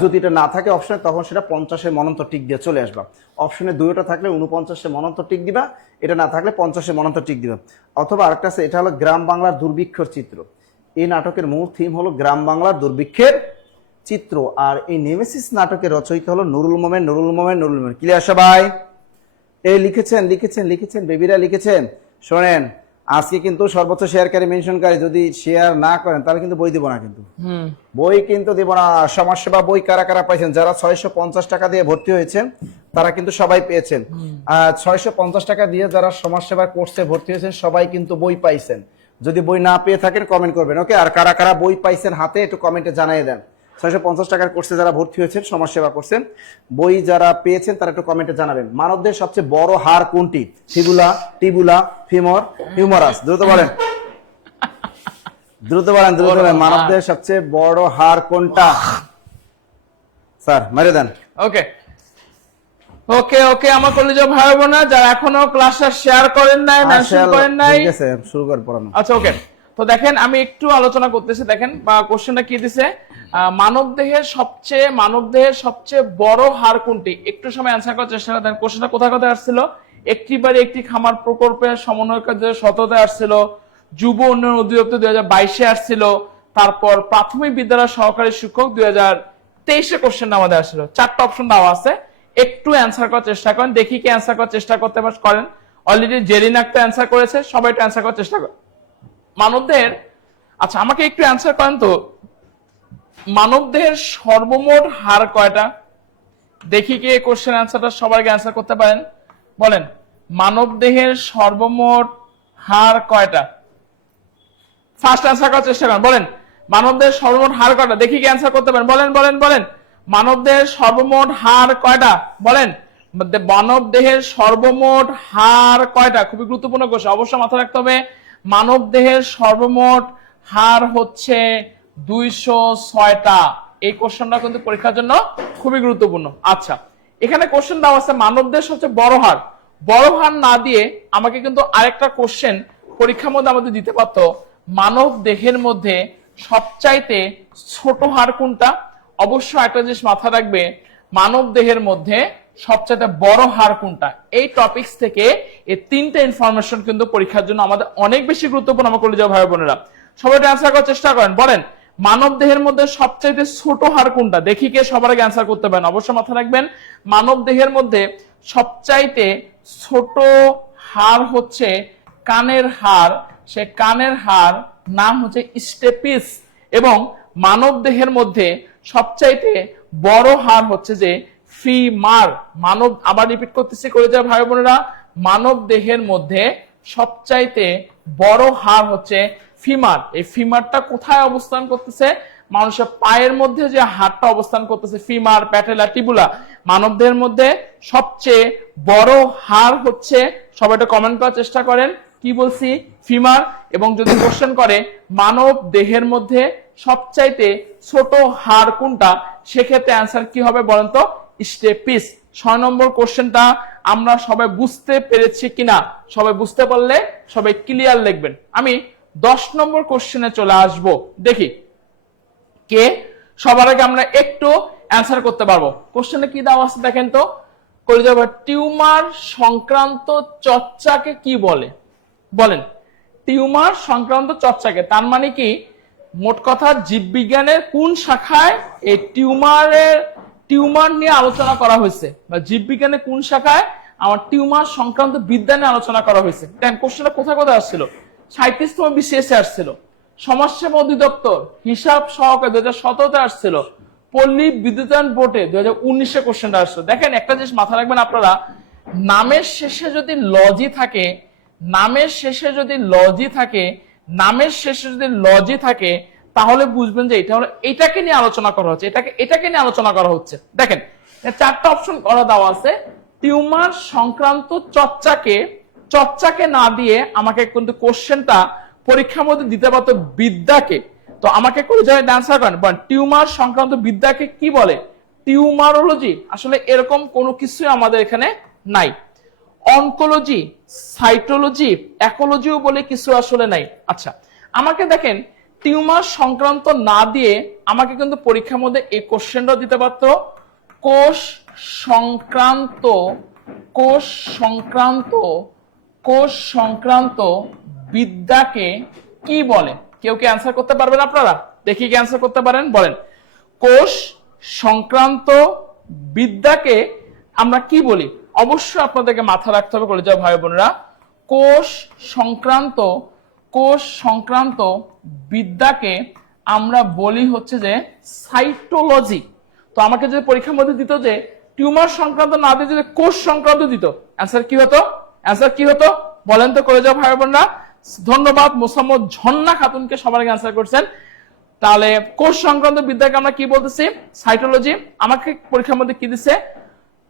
যদি এটা না থাকে অপশনে, তখন সেটা 50-এর মনন্তর টিক দিয়ে চলে আসবা। অপশনে দুইটা থাকলে 49-এর মনন্তর টিক দিবা, এটা না থাকলে 50-এর মনন্তর টিক দিবা। অথবা আরেকটা আছে, এটা হলো গ্রাম বাংলার দুর্ভিক্ষের চিত্র। এই নাটকের মূল থিম হলো গ্রাম বাংলার দুর্ভিক্ষের চিত্র। আর এই নেমেসিস নাটকের রচয়িতা হলো নুরুল মোমেন, নুরুল মোমেন, নুরুল মোমেন। ক্লিয়ার সবাই? এই লিখেছেন লিখেছেন লিখেছেন, বেবিরা লিখেছেন। শোনেন, আজকে কিন্তু সর্বোচ্চ শেয়ারকারী মেনশনকারী যদি শেয়ার না করেন তাহলে কিন্তু বই দিব না, কিন্তু বই কিন্তু দিব না। সমাজসেবা বই কারা কারা পাইছেন? যারা 650 টাকা দিয়ে ভর্তি হয়েছেন তারা কিন্তু সবাই পেয়েছেন। 650 টাকা দিয়ে যারা সমাজসেবা কোর্সে ভর্তি হয়েছেন সবাই কিন্তু বই পাইছেন। যদি বই না পেয়ে থাকেন কমেন্ট করবেন, ওকে? আর কারা কারা বই পাইছেন হাতে একটু কমেন্টে জানিয়ে দেন। 650 টাকার কোর্সে যারা ভর্তি হয়েছেন, সমাজসেবা করছেন, বই যারা পেয়েছেন তারা একটু কমেন্টে জানাবেন। মানবদের সবচেয়ে বড় হাড় কোনটি? Fibula, tibula, femur, humerus. দ্রুত বলেন, দ্রুত বলেন, দ্রুত বলেন। মানবদের সবচেয়ে বড় হাড় কোনটা? স্যার মেরে দেন। ওকে ওকে ওকে, আমার কলেজের ভাই বোনা যারা এখনো ক্লাসটা শেয়ার করেন নাই, মেনশন করেন নাই, ঠিক আছে, শুরু কর পড়ানো। আচ্ছা ওকে। তো দেখেন, আমি একটু আলোচনা করতেছি। দেখেন বা কোশ্চেনটা কি দিছে, মানবদেহের সবচেয়ে বড় হাড় কোনটি? একটু সময় অ্যান্সার করার চেষ্টা করেন। কোশ্চেনটা কোথায় কোথায় আসছিল? একটি বাড়ি একটি খামার প্রকল্পের সমন্বয়কারী 2017 আসছিল, যুব উন্নয়ন অধিদপ্তর 2022 আসছিল, তারপর প্রাথমিক বিদ্যালয় সহকারী শিক্ষক 2023 কোশ্চেন আমাদের আসছিল। 4টা অপশন দেওয়া আছে, একটু অ্যান্সার করার চেষ্টা করেন। দেখি কি অ্যান্সার করার চেষ্টা করতে করেন। অলরেডি জেরিন একটা অ্যান্সার করেছে, সবাই একটু অ্যান্সার করার চেষ্টা করেন। মানবদেহের, আচ্ছা আমাকে একটু অ্যান্সার করেন তো, মানবদেহের সর্বমোট হাড় কয়টা? দেখি কি এই কোশ্চেন অ্যান্সারটা সবাইকে অ্যান্সার করতে পারেন। বলেন, মানবদেহের সর্বমোট হাড় কয়টা? ফার্স্ট অ্যান্সার করার চেষ্টা করেন। বলেন, মানবদেহের সর্বমোট হাড় কয়টা? দেখি কি অ্যান্সার করতে পারেন। বলেন বলেন বলেন, মানবদেহের সর্বমোট হাড় কয়টা? বলেন, মানবদেহের সর্বমোট হাড় কয়টা? খুবই গুরুত্বপূর্ণ কোশ্চেন, অবশ্যই মাথায় রাখতে হবে। মানবদেহের সর্বমোট হাড় হচ্ছে 206টা। এই কোশ্চেনটা কিন্তু পরীক্ষার জন্য খুবই গুরুত্বপূর্ণ। আচ্ছা, এখানে কোশ্চেন দেওয়া আছে মানবদেহের সবচেয়ে বড় হাড়। বড় হাড় না দিয়ে আমাকে কিন্তু আরেকটা কোশ্চেন পরীক্ষার মধ্যে আমাদের দিতে পারতো, মানব দেহের মধ্যে সবচাইতে ছোট হাড় কোনটা? অবশ্যই একটা জিনিস মাথায় রাখবে, মানব দেহের মধ্যে সবচাইতে বড় হাড় কোনটা? এই টপিকস থেকে এই 3টা ইনফরমেশন কিন্তু পরীক্ষার জন্য আমাদের অনেক বেশি গুরুত্বপূর্ণ। আমার কলেজের ভাই বোনেরা সবাই অ্যান্সার করার চেষ্টা করেন। বলেন, মানব দেহের মধ্যে সবচাইতে ছোট হাড় কোনটা? দেখি কে সবার আগে অ্যান্সার করতে পারেন। অবশ্যই মাথায় রাখবেন, মানব দেহের মধ্যে সবচাইতে ছোট হাড় হচ্ছে কানের হাড়। সে কানের হাড় নাম হচ্ছে স্টেপিস। এবং মানব দেহের মধ্যে সবচাইতে বড় হাড় হচ্ছে যে ফিমার। মানব, আবার রিপিট করতেছি করে যাও ভাই বোনেরা, মানব দেহের মধ্যে সবচাইতে বড় হাড় হচ্ছে ফিমার। এই ফিমারটা কোথায় অবস্থান করতেছে? মানুষের পায়ের মধ্যে যে হাড়টা অবস্থান করতেছে, ফিমার, প্যাটেলা, টিবুলা, মানবদেহের মধ্যে সবচেয়ে বড় হাড় হচ্ছে, সবাই একটা কমেন্ট করার চেষ্টা করেন, কি বলছি? ফিমার। এবং যদি কোশ্চেন করে মানব দেহের মধ্যে সবচাইতে ছোট হাড় কোনটা, সেক্ষেত্রে অ্যান্সার কি হবে বলেন তো? স্টেপিস। 6 নম্বর কোশ্চেনটা আমরা সবাই বুঝতে পেরেছি কিনা? সবাই বুঝতে পারলে সবাই ক্লিয়ার লিখবেন। আমি 10 নম্বর কোশ্চেনে চলে আসব, দেখি কে সবার আগে আমরা একটু অ্যান্সার করতে পারবো। কোশ্চেনে কি দেওয়া আছে দেখেন তো, করে যাবো, টিউমার সংক্রান্ত চর্চাকে কি বলে? বলেন, টিউমার সংক্রান্ত চর্চাকে, তার মানে কি, মোট কথা জীববিজ্ঞানের কোন শাখায় এই টিউমার নিয়ে আলোচনা করা হয়েছে, বা জীববিজ্ঞানের কোন শাখায় আমার টিউমার সংক্রান্ত বিদ্যা নিয়ে আলোচনা করা হয়েছে? দেখেন কোশ্চেনটা কোথায় কোথায় আসছিল, 37তম বিসিএসে আসছিল, সমাজসেবা অধিদপ্তর হিসাব সহকারে 2017-তে আসছিল, পল্লী বিদ্যুতায়ন বোর্ডে 2019-এ কোশ্চেনটা আসছিল। দেখেন একটা জিনিস মাথা রাখবেন আপনারা, নামের শেষে যদি লজি থাকে, নামের শেষে যদি লজি থাকে, নামের শেষে যদি লজি থাকে, তাহলে বুঝবেন যে এটা হলো, এটাকে নিয়ে আলোচনা করা হচ্ছে, এটাকে নিয়ে আলোচনা করা হচ্ছে। দেখেন 4টা অপশন করা দেওয়া আছে। টিউমার সংক্রান্ত চর্চাকে না দিয়ে আমাকে কিন্তু কোশ্চেনটা পরীক্ষার মধ্যে দিতে পারতো বিদ্যাকে। তো আমাকে করে যায় অ্যান্সার করেন, টিউমার সংক্রান্ত বিদ্যাকে কি বলে? টিউমারোলজি। আসলে এরকম কোনো কিছুই আমাদের এখানে নাই। অনকোলজি, সাইটোলজি, একোলজিও বলে কিছু আসলে নাই। আচ্ছা, আমাকে দেখেন টিউমার সংক্রান্ত না দিয়ে আমাকে কিন্তু পরীক্ষার মধ্যে এই কোশ্চেনটা দিতে পারতো, কোষ সংক্রান্ত বিদ্যাকে কি বলে? কেউ কি অ্যান্সার করতে পারবেন আপনারা? দেখি কি অ্যান্সার করতে পারেন, বলেন। কোষ সংক্রান্ত বিদ্যাকে আমরা কি বলি? অবশ্যই আপনাদেরকে মাথা রাখতে হবে কলেজের ভাই বোনেরা, কোষ সংক্রান্ত বিদ্যাকে আমরা বলি হচ্ছে যে সাইটোলজি। তো আমাকে যদি পরীক্ষার মধ্যে দিত যে টিউমার সংক্রান্ত না দিয়ে যদি কোষ সংক্রান্ত দিত, অ্যান্সার কি হতো বলেন তো কলেজের ভাই বোনেরা? ধন্যবাদ মোসাম্মদ ঝর্ণা খাতুনকে, সবার আগে অ্যান্সার করছেন। তাহলে কোষ সংক্রান্ত বিদ্যাকে আমরা কি বলতেছি? সাইটোলজি। আমাকে পরীক্ষার মধ্যে কি দিচ্ছে?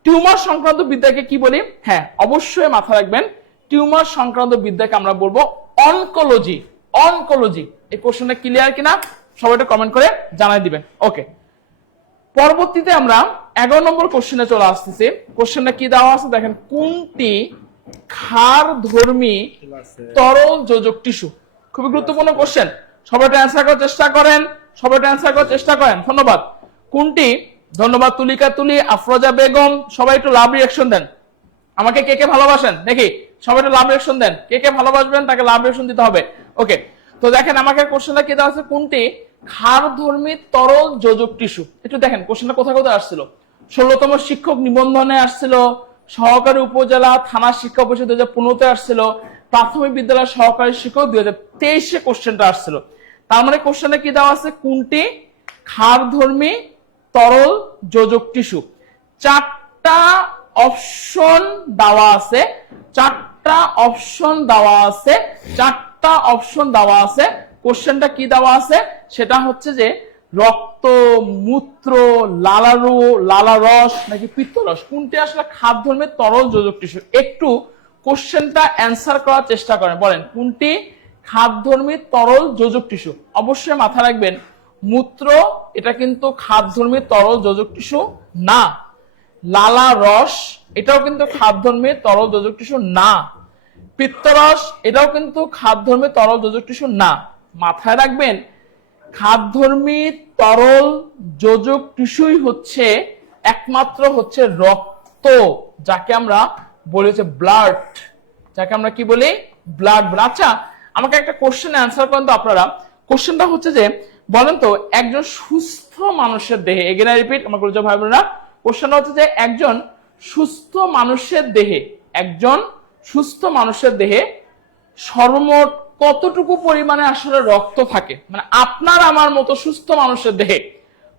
টিউমার সংক্রান্ত বিদ্যাকে কি বলি? হ্যাঁ, অবশ্যই মাথা রাখবেন, টিউমার সংক্রান্ত বিদ্যাকে আমরা বলবো অনকোলজি। এই কোশ্চেনটা ক্লিয়ার কিনা সবাই একটু কমেন্ট করে জানাই দিবেন। ওকে, পরবর্তীতে আমরা 11 নম্বর কোশ্চেনে চলে আসতেছি। কোশ্চেনটা কি দেওয়া আছে দেখেন, কোনটি ক্ষারধর্মী তরল যোজক টিস্যু? খুবই গুরুত্বপূর্ণ কোশ্চেন, সবাই অ্যান্সার করার চেষ্টা করেন। ধন্যবাদ। কোনটি? ধন্যবাদ তুলিকা তুলি, আফরোজা বেগম, সবাই একটু লাভ রিঅ্যাকশন দেন। আমাকে কে কে ভালোবাসেন দেখি, সবাই একটু লাভ রিঅ্যাকশন দেন। কে কে ভালোবাসবেন তাকে লাভ রিঅ্যাকশন দিতে হবে। ওকে, তো দেখেন আমাকে কোশ্চেনটা কি দেওয়া আছে, কোনটি ক্ষারধর্মী তরল যোজক টিস্যু? একটু দেখেন কোশ্চেনটা কোথায় কোথায় আসছিল। 16তম শিক্ষক নিবন্ধনে আসছিল, সহকারী উপজেলা থানা শিক্ষা পরিষদ 2015-তে আসছিল, প্রাথমিক বিদ্যালয় সহকারী শিক্ষক 2023-এ কোশ্চেনটা আসছিল। তার মানে কোশ্চেনে কি দেওয়া আছে, কোনটি ক্ষারধর্মী তরল যোজক টিস্যু? 4টা অপশন দেওয়া আছে। কোশ্চেনটা কি দেওয়া আছে সেটা হচ্ছে যে রক্ত, মূত্র, লালারস নাকি পিত্তরস, কোনটি আসলে ক্ষারধর্মী তরল যোজক টিস্যু? একটু কোশ্চেনটা অ্যান্সার করার চেষ্টা করেন, বলেন কোনটি ক্ষারধর্মী তরল যোজক টিস্যু? অবশ্যই মাথা রাখবেন, মূত্র এটা কিন্তু ক্ষারধর্মী তরল যোজক টিস্যু না। লালারস এটাও কিন্তু ক্ষারধর্মী তরল যোজক টিস্যু না। পিত্তরস এটাও কিন্তু ক্ষারধর্মী তরল যোজক টিস্যু না। মাথায় রাখবেন, ক্ষারধর্মী তরল যোজক টিস্যুই হচ্ছে একমাত্র হচ্ছে রক্ত, যাকে আমরা বলি হচ্ছে ব্লাড, যাকে আমরা কি বলি? ব্লাড। আচ্ছা, আমাকে একটা কোশ্চেন অ্যান্সার করেন তো আপনারা। কোশ্চেনটা হচ্ছে যে বলেন তো, একজন সুস্থ মানুষের দেহে, এগেন রিপিট আমার গুরুজন ভাই বোনেরা, কোশ্চেনটা হচ্ছে যে একজন সুস্থ মানুষের দেহে সর্বমোট কতটুকু পরিমাণে আসলে রক্ত থাকে, মানে আপনার আমার মতো সুস্থ মানুষের দেহে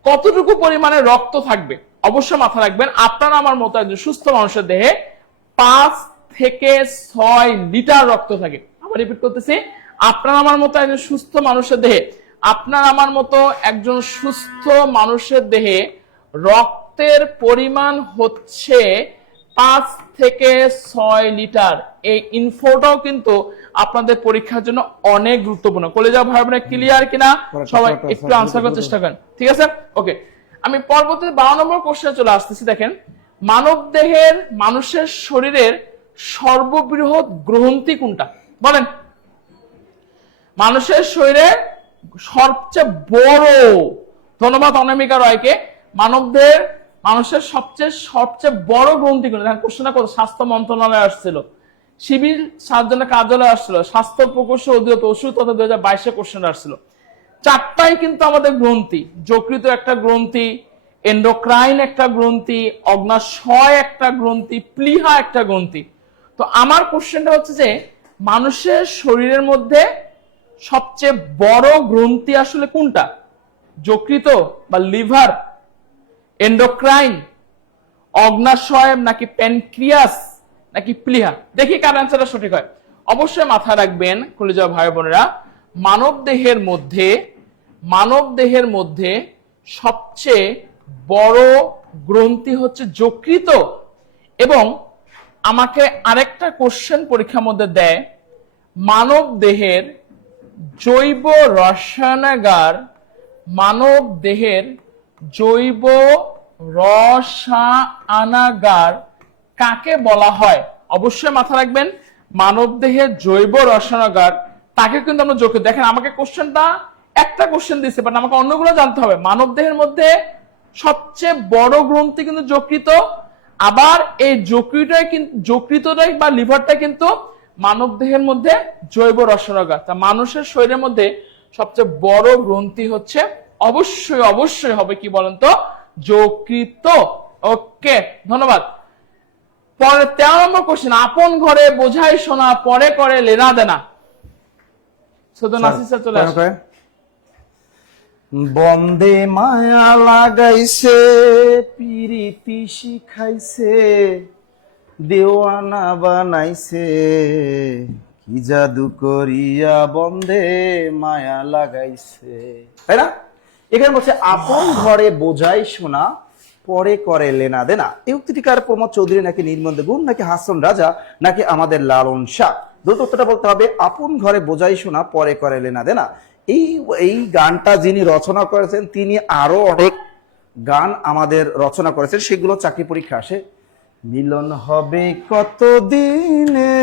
কতটুকু পরিমাণে রক্ত থাকবে। অবশ্যই মাথা রাখবেন, আপনার আমার মতো একজন সুস্থ মানুষের দেহে 5 থেকে 6 লিটার রক্ত থাকে। আবার রিপিট করতেছি, আপনার আমার মতো একজন সুস্থ মানুষের দেহে, আপনার আমার মতো একজন সুস্থ মানুষের দেহে রক্তের পরিমাণ হচ্ছে 5 থেকে 6 লিটার। এই ইনফোটাও কিন্তু আপনাদের পরীক্ষার জন্য অনেক গুরুত্বপূর্ণ। কলেজা ভাই বোনেরা ক্লিয়ার কিনা? সবাই একটু আনসার করার চেষ্টা করেন, ঠিক আছে? ওকে, আমি পরবর্তী 12 নম্বর কোশ্চেনে চলে আসতেছি। দেখেন, মানব দেহের, মানুষের শরীরের সর্ববৃহৎ গ্রন্থি কোনটা? বলেন। মানুষের শরীরে সবচেয়ে বড়, ধন্যবাদ অনামিকা রয়কে, মানবদের মানুষের সবচেয়ে বড় গ্রন্থি কোনটা? দেখেন কোশ্চেনটা কত, স্বাস্থ্য মন্ত্রণালয়ে আসছিল, সিভিল সার্জনের কার্যালয়ে আসছিল, স্বাস্থ্য প্রকৌশল অধিদপ্তর ওষুধ তথা 2022 কোশ্চেন আসছিল। 4টাই কিন্তু আমাদের গ্রন্থি। যকৃত একটা গ্রন্থি, এন্ডোক্রাইন একটা গ্রন্থি, অগ্নাশয় একটা গ্রন্থি, প্লীহা একটা গ্রন্থি। তো আমার কোশ্চেনটা হচ্ছে যে মানুষের শরীরের মধ্যে সবচেয়ে বড় গ্রন্থি আসলে কোনটা? যকৃত বা লিভার, এন্ডোক্রাইন, অগ্নাশয়, নাকি প্যানক্রিয়াস, নাকি প্লীহা? দেখি কার অ্যান্সারটা সঠিক হয়। অবশ্যই মাথায় রাখবেন কলিজা ভাই বোনেরা, মানব দেহের মধ্যে সবচেয়ে বড় গ্রন্থি হচ্ছে যকৃত। এবং আমাকে আরেকটা কোশ্চেন পরীক্ষার মধ্যে দেয়, মানব দেহের জৈব রসায়নাগার, মানব দেহের জৈব রসায়নাগার কাকে বলা হয়? অবশ্যই মাথা রাখবেন, মানব দেহের জৈব রসায়নাগার তাকে কিন্তু আমরা যকৃত। দেখেন, আমাকে কোশ্চেনটা একটা কোশ্চেন দিচ্ছে, বাট আমাকে অন্যগুলো জানতে হবে। মানব দেহের মধ্যে সবচেয়ে বড় গ্রন্থি কিন্তু যকৃত, আবার এই যকৃতটাই বা লিভারটা কিন্তু মানব দেহের মধ্যে জৈব রসায়নাগার। তা মানুষের শরীরের মধ্যে সবচেয়ে বড় গ্রন্থি হচ্ছে অবশ্যই হবে কি বলেন তো? যকৃত। ওকে, ধন্যবাদ। পরে 13 নম্বর কোশ্চেন, আপন ঘরে বোঝাই শোনা, পরে করে লেনা দেনা। শুধু নাসির স্যার চলে আসে। বন্দে মায়া লাগাইছে, পিরিতি শিখাইছে, দেওয়ানা বানাইছে, কি জাদু করিয়া বন্দে মায়া লাগাইছে। তাই না? এখানে বলছে আপন ঘরে বোঝাই শোনা, পরে করে লেনা দেনা। এই উক্তিটিকার প্রমোদ চৌধুরী, নাকি নির্মল গুণ, নাকি হাসন রাজা, নাকি আমাদের লালন শাহ? দ্রুত উত্তরটা বলতে হবে, আপন ঘরে বোঝাই শোনা, পরে করে লেনা দেনা। এই গানটা যিনি রচনা করেছেন, তিনি আরো অনেক গান আমাদের রচনা করেছেন, সেগুলো চাকরি পরীক্ষা আসে। মিলন হবে কত দিনে,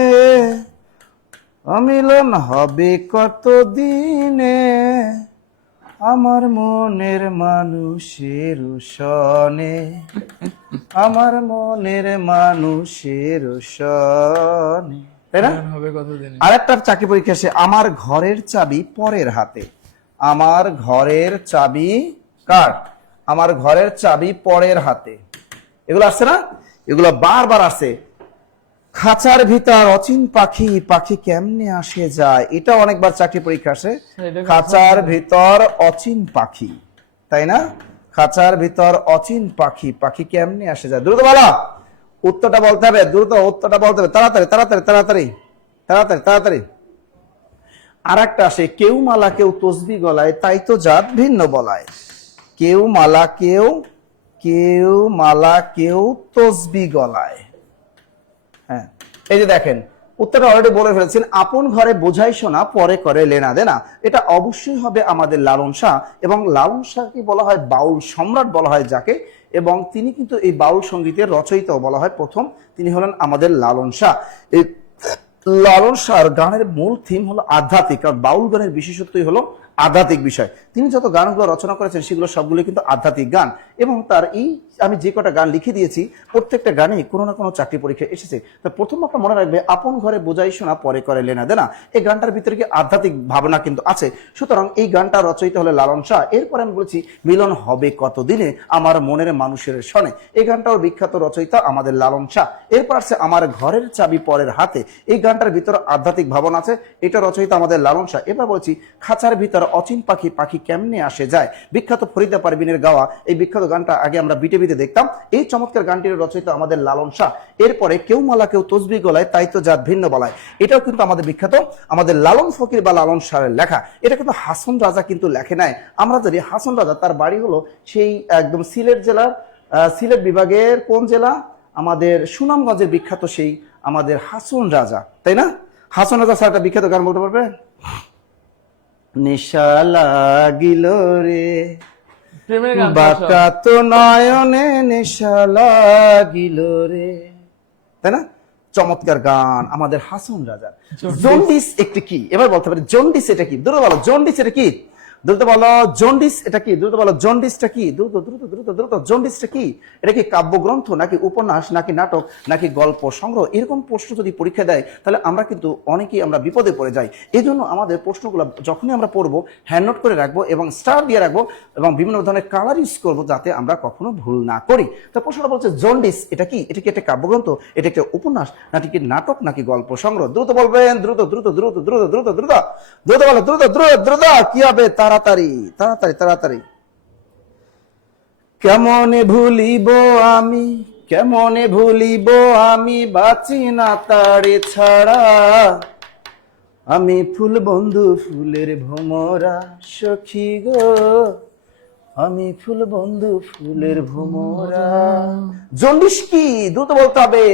অমিলন হবে কত দিনে, আমার মনের মানুষের সনে, আমার মনের মানুষের সনে। তাই না? আরেকটা চাকরি পরীক্ষা আসে, আমার ঘরের চাবি পরের হাতে। আমার ঘরের চাবি কার? আমার ঘরের চাবি পরের হাতে। এগুলো আসছে না? এগুলো বারবার আসে। খাঁচার ভিতর অচিন পাখি, পাখি কেমনে আসে যায়, এটা অনেকবার চাকরি পরীক্ষা আসে। খাঁচার ভিতর অচিন পাখি, তাই না? খাঁচার ভিতর অচিন পাখি, পাখি কেমনে আসে যায়। দ্রুত বলো, উত্তরটা বলতে হবে, দ্রুত উত্তরটা বলতে হবে, তাড়াতাড়ি তাড়াতাড়ি তাড়াতাড়ি তাড়াতাড়ি তাড়াতাড়ি। আর একটা আসে, কেউ মালা কেউ তসবি গলায়, তাই তো জাত ভিন্ন বলায়। কেউ মালা কেউ মালা কেউ তসবি গলায়। হ্যাঁ, এই যে দেখেন, উত্তরটা অলরেডি বলে ফেলেছেন, আপন ঘরে বোঝাই শোনা, পরে করে লেনা দেনা। এটা অবশ্যই হবে আমাদের লালন শাহ। এবং লালন শাহকে বলা হয় বাউল সম্রাট বলা হয় যাকে, এবং তিনি কিন্তু এই বাউল সঙ্গীতের রচয়িতাও বলা হয় প্রথম। তিনি হলেন আমাদের লালন শাহ। এই লালন শাহর গানের মূল থিম হলো আধ্যাত্মিক, কারণ বাউল গানের বিশেষত্বই হলো আধ্যাত্মিক বিষয়। তিনি যত গানগুলো রচনা করেছেন সেগুলো সবগুলো কিন্তু আধ্যাত্মিক গান। এবং তার এই আমি যে কটা গান লিখে দিয়েছি প্রত্যেকটা গানে কোনো না কোনো চাকরি পরীক্ষা এসেছে। তো প্রথম আপনার মনে রাখবে, আপন ঘরে বোঝাই শোনা পরে করে লেনা দেনা। এই গানটার ভিতরে কি আধ্যাত্মিক ভাবনা কিন্তু আছে। সুতরাং এই গানটা রচয়িতা হলে লালন শাহ। এরপরে আমি বলছি মিলন হবে কতদিনে আমার মনের মানুষের সনে, এই গানটাও বিখ্যাত রচয়িতা আমাদের লালন শাহ। এরপর আছে আমার ঘরের চাবি পরের হাতে, এই গানটার ভিতরে আধ্যাত্মিক ভাবনা আছে, এটা রচয়িতা আমাদের লালন শাহ। এবার বলছি খাঁচার ভিতর অচিন পাখি, পাখি কেমনে আসে যায়, বিখ্যাত ফরিদা পারভিনের গাওয়া এই বিখ্যাত গানটা আগে আমরা বিটিভিতে দেখতাম। এই চমৎকার গানটির রচয়িতা আমাদের লালন শাহ। এরপরে কেউ মালা কেউ তসবি গলায় তাই তো জাত ভিন্ন বলায়, এটাও কিন্তু আমাদের বিখ্যাত আমাদের লালন ফকির বা লালন শাহের লেখা। এটা কিন্তু হাসন রাজা কিন্তু লেখে নাই। আমরা জানি হাসন রাজা তার বাড়ি হলো সেই একদম সিলেট জেলার, সিলেট বিভাগের কোন জেলা, আমাদের সুনামগঞ্জের বিখ্যাত সেই আমাদের হাসন রাজা, তাই না? হাসন রাজা স্যার একটা বিখ্যাত গান বলতে পারবে? নেশা লাগিল রে বাঁকা তো নয়নে নেশা লাগিল রে, তাই না? চমৎকার গান আমাদের হাসন রাজা। জন্ডিস একটি কি, এবার বলতে পারি জন্ডিস এটা কি? দ্রুত বলো জন্ডিস এটা কি, দ্রুত বলো জন্ডিস এটা কি, দ্রুত বলো জন্ডিসটা কি, দ্রুত দ্রুত দ্রুত দ্রুত জন্ডিসটা কি? এটা কি কাব্যগ্রন্থ নাকি উপন্যাস নাকি নাটক নাকি গল্প সংগ্রহ? এরকম প্রশ্ন যদি পরীক্ষা দেয় তাহলে আমরা কিন্তু অনেকেই আমরা বিপদে পড়ে যাই। এই জন্য আমাদের প্রশ্নগুলো যখনই আমরা পড়বো হ্যান্ড নোট করে রাখবো এবং স্টার দিয়ে রাখবো এবং বিভিন্ন ধরনের কালার ইউজ করবো যাতে আমরা কখনো ভুল না করি। তো প্রশ্নটা বলছে জন্ডিস এটা কি? এটা কি একটা কাব্যগ্রন্থ, এটা একটা উপন্যাস নাকি কি নাটক নাকি গল্প সংগ্রহ? দ্রুত বলবেন, দ্রুত দ্রুত দ্রুত দ্রুত দ্রুত দ্রুত দ্রুত বলো, দ্রুত দ্রুত দ্রুত। কি হবে? তাড়াতাড়ি তাড়াতাড়ি তাড়াতাড়ি। কেমনে ভুলিব আমি, কেমনে ভুলিব আমি বাঁচি না তারে ছাড়া, আমি ফুল বন্ধু ফুলের ভোমরা সখী গো, আমি ফুল বন্ধু ফুলের ভোমরা। জন্ডিস কি? দ্রুত বলতে হবে।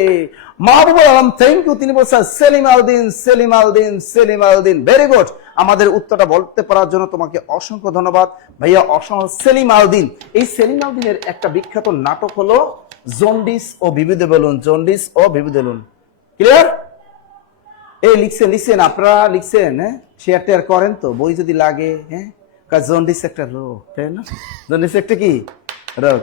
মাহবুবুল আলম থ্যাংক ইউ, তিনি বলছেন সেলিম আলদিন, সেলিম আলদিন, সেলিম আলদিন। ভেরি গুড, আমাদের উত্তরটা বলতে পারার জন্য তোমাকে অসংখ্য ধন্যবাদ ভাইয়া, অসংখ্য। সেলিম আলদিন, এই সেলিম আলদিনের একটা বিখ্যাত নাটক হলো জন্ডিস ও বিবিধ বেলুন, জন্ডিস ও বিবিধ বেলুন। ক্লিয়ার? এই লিখছেন লিখছেন আপনারা লিখছেন, হ্যাঁ শেয়ার টেয়ার করেন তো, বই যদি লাগে। হ্যাঁ, জন্ডিস একটা রোগ, তাই না? জন্ডিস একটা কি রোগ?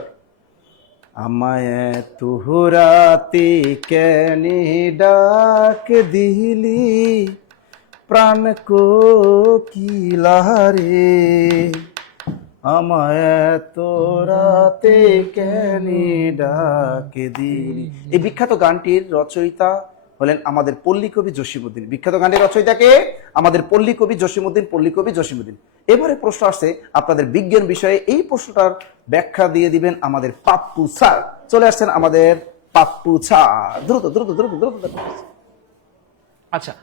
আমায় তুহরাতে কেনে ডাক দিলি প্রাণ কোকিলারে, আমায় তোরাতে কেনে ডাক দিলি। এই বিখ্যাত গানটির রচয়িতা হলেন আমাদের পল্লী কবি জসিমউদ্দিন। বিখ্যাত গানের রচয়িতাকে আমাদের পল্লী কবি জসিমউদ্দিন, পল্লী কবি জসিমউদ্দিন। এবারে প্রশ্ন আসছে আপনাদের বিজ্ঞান বিষয়ে, এই প্রশ্নটার ব্যাখ্যা দিয়ে দিবেন আমাদের পাপ্পু স্যার। চলে আসছেন আমাদের পাপ্পু স্যার, দ্রুত দ্রুত দ্রুত দ্রুত। আচ্ছা,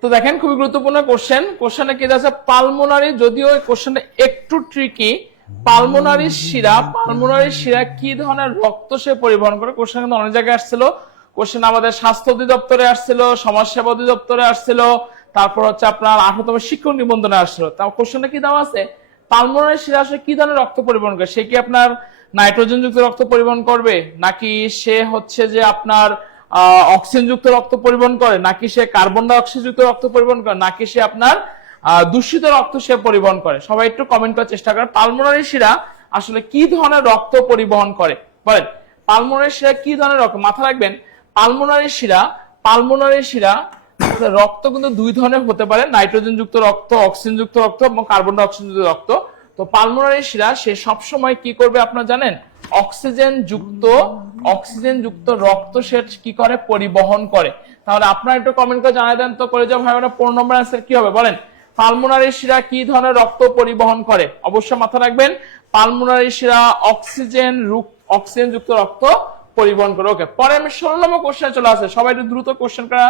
তো দেখেন খুবই গুরুত্বপূর্ণ কোশ্চেন। কোশ্চেনে কি আছে? পালমোনারি, যদিও এই কোশ্চেনটা একটু ট্রিকি। পালমোনারি শিরা কি ধরনের রক্ত সে পরিবহন করে? কোশ্চেন কিন্তু অনেক জায়গায় আসছিল। কোশ্চেন আমাদের স্বাস্থ্য অধিদপ্তরে আসছিল, সমাজসেবা অধিদপ্তরে আসছিল, তারপর হচ্ছে আপনার 18তম শিক্ষক নিবন্ধনে আসছিল। তাও কোশ্চেনটা কি দেওয়া আছে? পালমোনারি শিরা আসলে কি ধরনের রক্ত পরিবহন করে? সে কি আপনার নাইট্রোজেন যুক্ত রক্ত পরিবহন করবে, নাকি সে হচ্ছে যে আপনার অক্সিজেন যুক্ত রক্ত পরিবহন করে, নাকি সে কার্বন ডাই অক্সাইড যুক্ত রক্ত পরিবহন করে, নাকি সে আপনার দূষিত রক্ত সে পরিবহন করে? সবাই একটু কমেন্ট করার চেষ্টা করেন। পালমোনারি শিরা আসলে কি ধরনের রক্ত পরিবহন করে বলেন? পালমোনারি শিরা কি ধরনের রক্ত? মাথা রাখবেন, পালমোনারি শিরা রক্ত কিন্তু দুই ধরনের হতে পারে, নাইট্রোজেন যুক্ত রক্ত, অক্সিজেন যুক্ত রক্ত এবং কার্বন ডাই অক্সাইড যুক্ত রক্ত। তো পালমোনারি শিরা সে সবসময় কি করবে আপনারা জানেন? অক্সিজেন যুক্ত রক্ত সে কি করে? পরিবহন করে। তাহলে আপনারা একটু কমেন্ট করে জানাই দেন তো, করে যাও ভাই, 15 নম্বর আনসার কি হবে বলেন? পালমোনারি শিরা কি ধরনের রক্ত পরিবহন করে? অবশ্যই মাথা রাখবেন, পালমোনারি শিরা অক্সিজেন যুক্ত রক্ত পরিবহন করে। ওকে, পরে আমি 16 নম্বর কোশ্চেনে চলে আসে। সবাই একটু দ্রুত কোশ্চেনটা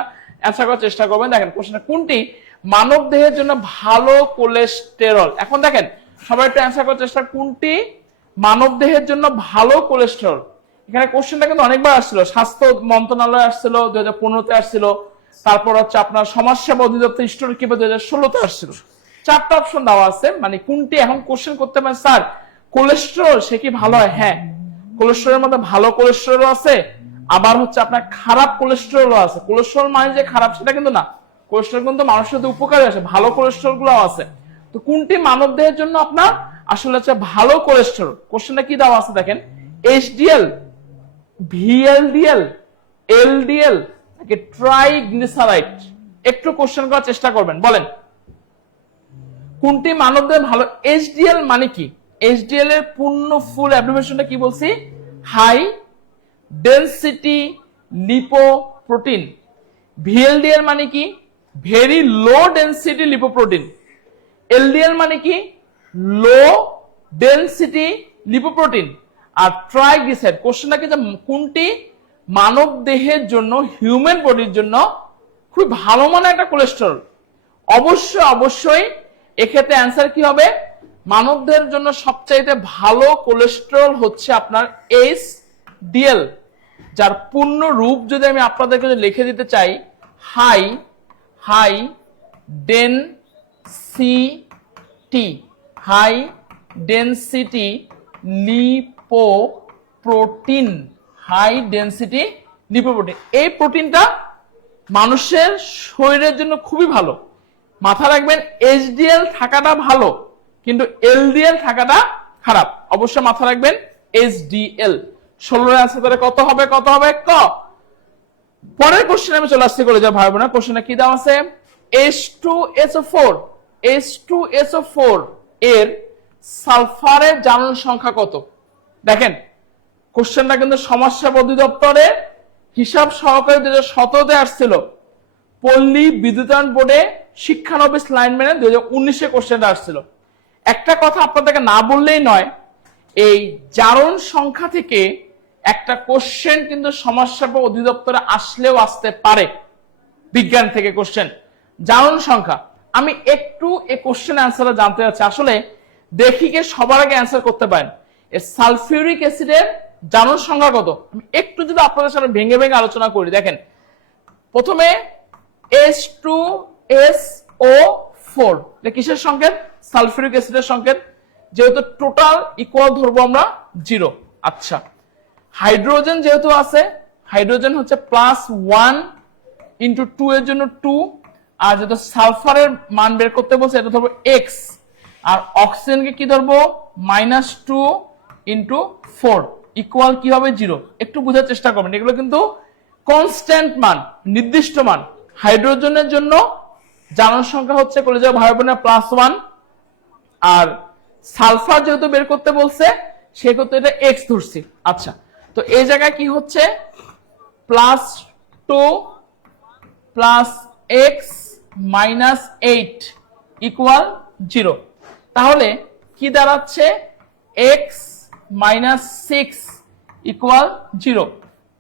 অ্যান্সার করার চেষ্টা করবেন। দেখেন কোশ্চেনটা, কোনটি মানব দেহের জন্য ভালো কোলেস্টেরল? এখন দেখেন সবাই একটু অ্যান্সার করার চেষ্টা, কোনটি মানব দেহের জন্য ভালো কোলেস্টেরল? এখানে কোশ্চেনটা কিন্তু অনেকবার আসছিল, স্বাস্থ্য মন্ত্রণালয় আসছিল 2015-তে আসছিল, তারপর হচ্ছে আপনার সমাজসেবা অধিদপ্তর হিস্টোরিক 2016-তে আসছিল। 4টা অপশন দেওয়া আছে, মানে কোনটি? এখন কোশ্চেন করতে পারেন স্যার কোলেস্টেরল সে কি ভালো হয়? হ্যাঁ, কোলেস্টেরলের মধ্যে ভালো কোলেস্টেরল আছে, আবার হচ্ছে আপনার খারাপ কোলেস্টেরলও আছে। কোলেস্টেরল মানে যে খারাপ সেটা কিন্তু না, কোলেস্টেরল কিন্তু মানুষের উপকারে আসে, ভালো কোলেস্টেরল গুলো আছে। তো কোনটি মানব দেহের জন্য আপনার আসলে হচ্ছে ভালো কোলেস্টেরল? কোশ্চেনটা কি দেওয়া আছে দেখেন, এইচডিএল, ভিএলডিএল, এলডিএল নাকি ট্রাইগ্লিসারাইড? একটু কোশ্চেন করার চেষ্টা করবেন, বলেন কোনটি মানবদের ভালো? এইচডিএল মানে কি? এইচডিএল এর পূর্ণ ফুল অ্যাব্রিভিয়েশনটা কি বলছি? High density lipoprotein. ভিএলডিএল মানে কি? Very low density lipoprotein. LDL মানে কি? লো ডেনসিটি লিপোপ্রোটিন। আর ট্রাইগ্লিসারাইড, কোশ্চেনটা কি যে কোনটি মানব দেহের জন্য, হিউম্যান বডির জন্য খুব ভালো মানের একটা কোলেস্টেরল? অবশ্যই এক্ষেত্রে অ্যান্সার কি হবে? মানবদের জন্য সবচাইতে ভালো কোলেস্টেরল হচ্ছে আপনার এইচডিএল, যার পূর্ণ রূপ যদি আমি আপনাদেরকে লিখে দিতে চাই, high density lipoprotein. High density lipoprotein, এই প্রোটিনটা মানুষের শরীরের জন্য খুবই ভালো। মাথা রাখবেন, এইচডিএল থাকাটা ভালো কিন্তু এলডিএল থাকাটা খারাপ। অবশ্যই মাথা রাখবেন এইচডিএল। 16 আনসার করে কত হবে? ক। পরের কোশ্চেনে আমি চলে আসছি করে যা ভাই বোনা। কোশ্চেনে কি দাম আছে? H2SO4 এর সালফারের জারণ সংখ্যা কত? দেখেন কোশ্চেনটা কিন্তু সমাজসেবা অধিদপ্তরে হিসাব সহকারে 2017-তে আসছিল, পল্লী বিদ্যুতায়ন বোর্ডে শিক্ষানবিশ লাইনম্যানে 2019-এ কোশ্চেনটা আসছিল। একটা কথা আপনাদেরকে না বললেই নয়, এই জারণ সংখ্যা থেকে একটা কোশ্চেন কিন্তু সমাজসেবা অধিদপ্তরে আসলেও আসতে পারে, বিজ্ঞান থেকে কোশ্চেন জারণ সংখ্যা। আমি একটু এই কোশ্চেন অ্যান্সারটা জানতে চাচ্ছি, আসলে দেখি কে সবার আগে অ্যান্সার করতে পারেন। এই সালফিউরিক অ্যাসিডের জারণ সংখ্যা কত? আমি একটু যদি আপনাদের সামনে ভেঙে আলোচনা করি, দেখেন প্রথমে H2SO4 এটা কিসের সংকেত? সালফিউরিক অ্যাসিডের সংকেত। যেহেতু টোটাল ইকুয়াল ধরবো আমরা 0। আচ্ছা, হাইড্রোজেন যেহেতু আছে, হাইড্রোজেন হচ্ছে +1 × 2 এর জন্য 2, আর যেহেতু সালফারের মান বের করতে বলছে এটা ধরবো x, আর অক্সিজেনকে কি ধরবো? -2 × 4 ইকুয়াল কি হবে? 0। একটু বোঝার চেষ্টা করবেন, এগুলো কিন্তু কনস্ট্যান্ট মান, নির্দিষ্ট মান। হাইড্রোজেনের জন্য জারণ সংখ্যা হচ্ছে কলেজের ভাই বোনের +1, আর সালফার যেহেতু বের করতে বলছে সেক্ষেত্রে এটা x ধরছি। আচ্ছা, তো এই জায়গায় কি হচ্ছে? +2 + x - 8 = 0। তাহলে কি দাঁড়াচ্ছে? x - 6 = 0।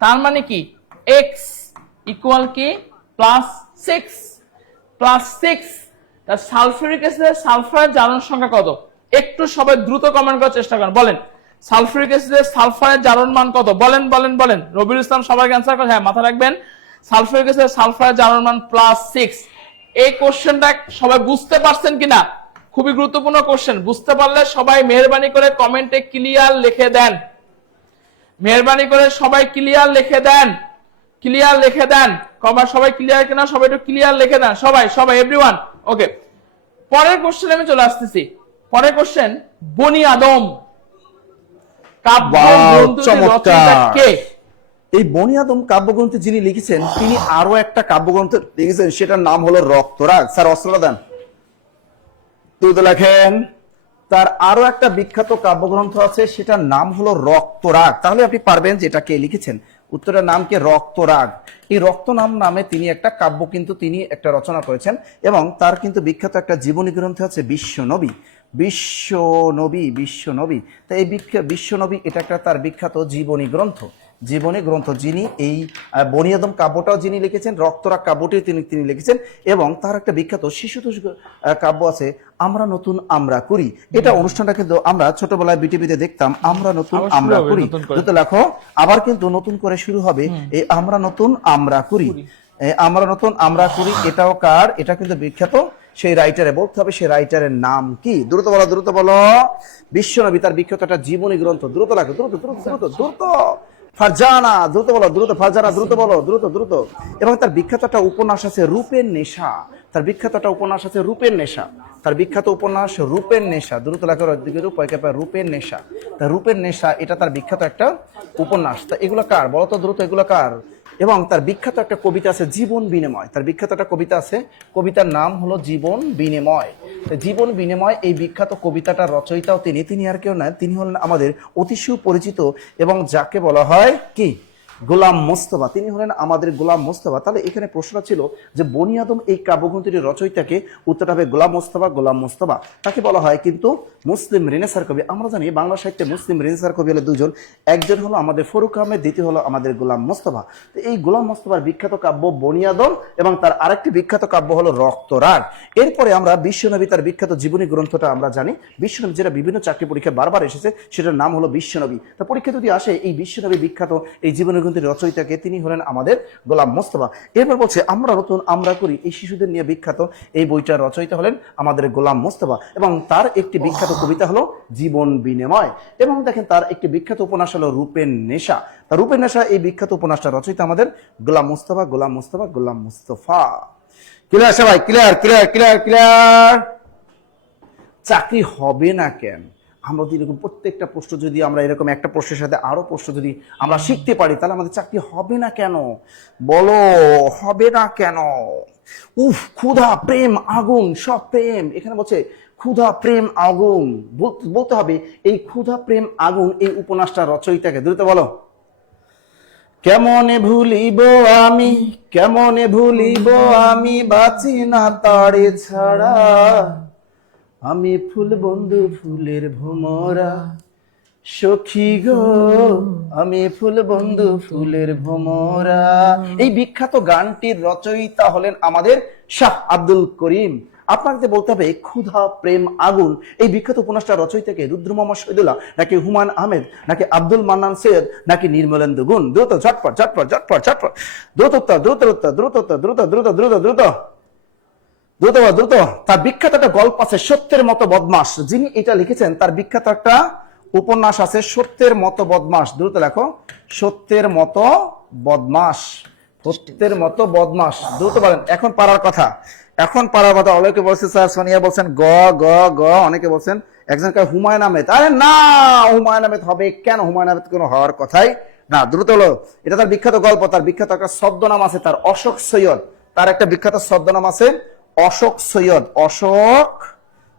তার মানে কি x = কি? +6 তার সালফিউরিক অ্যাসিডের সালফারের জারণ সংখ্যা কত? একটু সবাই দ্রুত কমেন্ট করার চেষ্টা করেন, বলেন সালফিউরিক অ্যাসিডের সালফারের জারণ মান কত? বলেন। রবিউল ইসলাম সবাই অ্যান্সার করে, হ্যাঁ মাথা রাখবেন সালফিউরিক অ্যাসিডের সালফারের জারণ মান +6। এই কোশ্চেনটা সবাই বুঝতে পারছেন কিনা? খুবই গুরুত্বপূর্ণ কোশ্চেন। বুঝতে পারলে সবাই মেহেরবানি করে কমেন্টে ক্লিয়ার লিখে দেন। মেহেরবানি করে সবাই ক্লিয়ার লিখে দেন। সবাই ক্লিয়ার কিনা? সবাই একটু ক্লিয়ার লিখে দেন, সবাই এভরিওয়ান। ওকে, পরের কোশ্চেনে আমি চলে আসতেছি। পরের কোশ্চেন, বনি আদম কাব্যগ্রন্থটির রচয়িতা কে? এই বনি আদম কাব্যগ্রন্থ যিনি লিখেছেন তিনি আরো একটা কাব্যগ্রন্থ লিখেছেন, সেটার নাম হলো রক্তরাগ। স্যার অস্ত্রটা দেন, তুই লেখেন। তার আরো একটা বিখ্যাত কাব্যগ্রন্থ আছে, সেটার নাম হলো রক্তরাগ। তাহলে আপনি পারবেন যে এটা কে লিখেছেন। উত্তরের নাম কি? রক্তরাগ। এই রক্ত নামে তিনি একটা কাব্য কিন্তু তিনি একটা রচনা করেছেন, এবং তার কিন্তু বিখ্যাত একটা জীবনী গ্রন্থ আছে বিশ্বনবী। তাই এই বিশ্বনবী এটা একটা তার বিখ্যাত জীবনী গ্রন্থ। যিনি এই বনি আদম কাব্যটাও যিনি লিখেছেন, রক্তরাগ কাব্যটি তিনি লিখেছেন। এবং তার একটা বিখ্যাত শিশুতোষ কাব্য আছে, আমরা নতুন আমরা করি। এটা অনুষ্ঠানটা কিন্তু আমরা ছোটবেলায় বিটিভিতে দেখতাম, আমরা নতুন আমরা করি। যত লেখো আবার কিন্তু নতুন করে শুরু হবে এই আমরা নতুন আমরা করি। এটাও কার? এটা কিন্তু বিখ্যাত সেই রাইটারে। বলতে হবে সেই রাইটারের নাম কি? দ্রুত বলো। বিশ্বনবী, তার বিখ্যাত একটা জীবনী গ্রন্থ। দ্রুত লেখো, দ্রুত। ফারজানা, দ্রুত বলো। এবং তার বিখ্যাত একটা উপন্যাস আছে রূপের নেশা। তার বিখ্যাত উপন্যাস রূপের নেশা, দ্রুত লেখার দিকে রূপের নেশা। তা রূপের নেশা এটা তার বিখ্যাত একটা উপন্যাস। তা এগুলো কার বলতো দ্রুত, এগুলো কার? এবং তার বিখ্যাত একটা কবিতা আছে জীবন বিনিময়, তার বিখ্যাত একটা কবিতা আছে, কবিতার নাম হলো জীবন বিনিময়। জীবন বিনিময় এই বিখ্যাত কবিতাটার রচয়িতাও তিনি আর কেউ নয়, তিনি হলেন আমাদের অতি সুপরিচিত এবং যাকে বলা হয় কি গোলাম মোস্তফা, তিনি হলেন আমাদের গোলাম মোস্তফা। তাহলে এখানে প্রশ্ন ছিল যে বনি আদম এই কাব্যগ্রন্থটির রচয়িতাকে, উত্তরটা হবে গোলাম মোস্তফা। গোলাম মোস্তফা তাকে বলা হয় কিন্তু মুসলিম রেনেসার কবি। আমরা জানি বাংলা সাহিত্যে মুসলিম রেনেসার কবি হলো দুজন, একজন হলো আমাদের ফরুক আহমেদ, দ্বিতীয় হলো আমাদের গোলাম মোস্তফা। তো এই গোলাম মোস্তফার বিখ্যাত কাব্য বনি আদম এবং তার আরেকটি বিখ্যাত কাব্য হলো রক্তরাগ। এরপরে আমরা বিশ্বনবী তার বিখ্যাত জীবনী গ্রন্থটা আমরা জানি, বিশ্বনবী যেটা বিভিন্ন চাকরি পরীক্ষায় বারবার এসেছে, সেটার নাম হলো বিশ্বনবী। তা পরীক্ষা যদি আসে এই বিশ্বনবী বিখ্যাত এই জীবনী গ্রন্থের রচয়িতাকে, তিনি হলেন আমাদের গোলাম মোস্তফা। এরপর বলছে আমরা নতুন আমরা করি, এই শিশুদের নিয়ে বিখ্যাত এই বইটার রচয়িতা হলেন আমাদের গোলাম মোস্তফা এবং তার একটি বিখ্যাত কবিতা হলো জীবন বিনিময়। এবং দেখেন তার একটি বিখ্যাত উপন্যাস হলো রূপের নেশা। তার রূপের নেশা এই বিখ্যাত উপন্যাসটা রচয়িতা আমাদের গোলাম মোস্তফা। গোলাম মোস্তফা, গোলাম মোস্তফা। ক্লিয়ার সবাই? Clear clear clear clear. চাকরি হবে না কেন? আমরা যদি এরকম প্রত্যেকটা প্রশ্ন যদি আমরা এরকম একটা প্রশ্নের সাথে আরো প্রশ্ন যদি আমরা শিখতে পারি, তাহলে আমাদের চাকরি হবে না কেন? বলো, হবে না কেন? উফ, ক্ষুধা প্রেম আগুন, সব প্রেম। এখানে বলছে ক্ষুধা প্রেম আগুন, বলতে হবে এই ক্ষুধা প্রেম আগুন এই উপন্যাসটা রচয়িতাকে। দ্রুত বলো। কেমনে ভুলিব আমি, কেমনে ভুলিব আমি, বাঁচি না তারে ছাড়া, আমি ফুল বন্ধু ফুলের ভোমরা, সখী গো আমি ফুল বন্ধু ফুলের ভোমরা। এই বিখ্যাত গানটির রচয়িতা হলেন আমাদের শাহ আব্দুল করিম। আপনাকে বলতে হবে ক্ষুধা প্রেম আগুন এই বিখ্যাত উপন্যাসটা রচয়িতাকে রুদ্র মোহাম্মদ শহীদুল্লাহ, নাকি হুমায়ুন আহমেদ, নাকি আব্দুল মান্নান সৈয়দ, নাকি নির্মলেন্দু গুণ? দ্রুত ঝটপট ঝটপট ঝটপট ঝটপট, দ্রুত উত্তর, দ্রুত উত্তর, দ্রুত উত্তর, দ্রুত দ্রুত দ্রুত দ্রুত দ্রুত দ্রুত। তার বিখ্যাত একটা গল্প আছে সত্যের মতো বদমাস, যিনি এটা লিখেছেন তার বিখ্যাত একটা উপন্যাস আছে সত্যের মতো বদমাস। দ্রুত লেখো, সত্যের মতো বদমাস, সত্যের মতো বদমাস। দ্রুত বলেন। এখন পারার কথা, এখন পারার কথা। অনেকে বলছে স্যার সোনিয়া বলছেন গ গ গ, অনেকে বলছেন একজন হুমায়ুন আহমেদ। আরে না, হুমায়ুন আহমেদ হবে কেন? হুমায়ুন আহমেদ কোনো হওয়ার কথাই না। দ্রুত হলো, এটা তার বিখ্যাত গল্প, তার বিখ্যাত একটা ছদ্মনাম আছে তার, অশোক সৈয়দ। তার একটা বিখ্যাত ছদ্মনাম আছে অশোক সৈয়দ। অশোক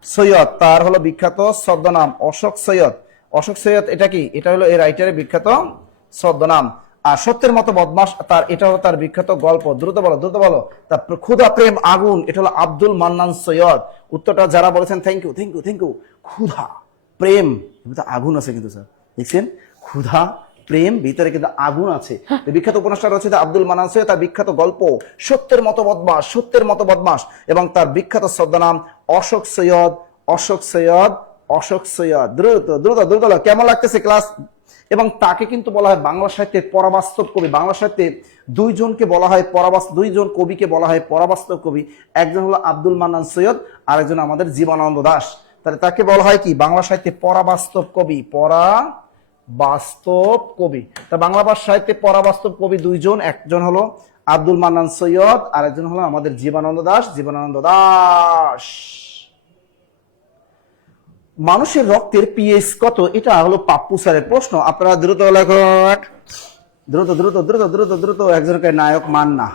সৈয়দ তার হলো বিখ্যাত ছদ্মনাম অশোক সৈয়দ। অশোক সৈয়দ এটা কি? এটা হলো এই রাইটারের বিখ্যাত ছদ্মনাম। আর সত্যের মতো বদমাস তার, এটা হলো তার বিখ্যাত গল্প। দ্রুত বলো, দ্রুত বলো। তার ক্ষুধা প্রেম আগুন, এটা হলো আব্দুল মান্নান সৈয়দ। উত্তরটা যারা বলেছেন thank you thank you thank you. ক্ষুধা প্রেম আগুন আছে কিন্তু স্যার, দেখছেন? ক্ষুধা প্রেম ভিতরে কিন্তু আগুন আছে। বিখ্যাত উপন্যাসটা রয়েছে আব্দুল মান্নান সৈয়দ, তার বিখ্যাত গল্প সত্যের মতো বদমাস, সত্যের মতো বদমাস, এবং তার বিখ্যাত ছদ্মনাম অশোক সৈয়দ। অশোক সৈয়দ, অশোক সৈয়দ। দ্রুত দ্রুত দ্রুত। কেমন লাগতেছে ক্লাস? এবং তাকে কিন্তু বলা হয় বাংলা সাহিত্যের পরাবাস্তব কবি। বাংলা সাহিত্যে দুইজনকে বলা হয় দুইজন কবিকে বলা হয় পরাবাস্তব কবি। একজন হলো আব্দুল মান্নান সৈয়দ, আরেকজন আমাদের জীবনানন্দ দাশ। তাহলে তাকে বলা হয় কি বাংলা সাহিত্যে পরাবাস্তব কবি, পরাবাস্তব কবি। তা বাংলা সাহিত্যে পরাবাস্তব কবি দুইজন, একজন হলো আব্দুল মান্নান সৈয়দ, আরেকজন হলো আমাদের জীবনানন্দ দাশ। জীবনানন্দ দাশ। মানুষের রক্তের পিএইচ কত? এটা হলো পাপ্পু স্যারের প্রশ্ন। আপনারা দ্রুত লেখক, দ্রুত দ্রুত দ্রুত দ্রুত দ্রুত। একজনকে নায়ক মান্না,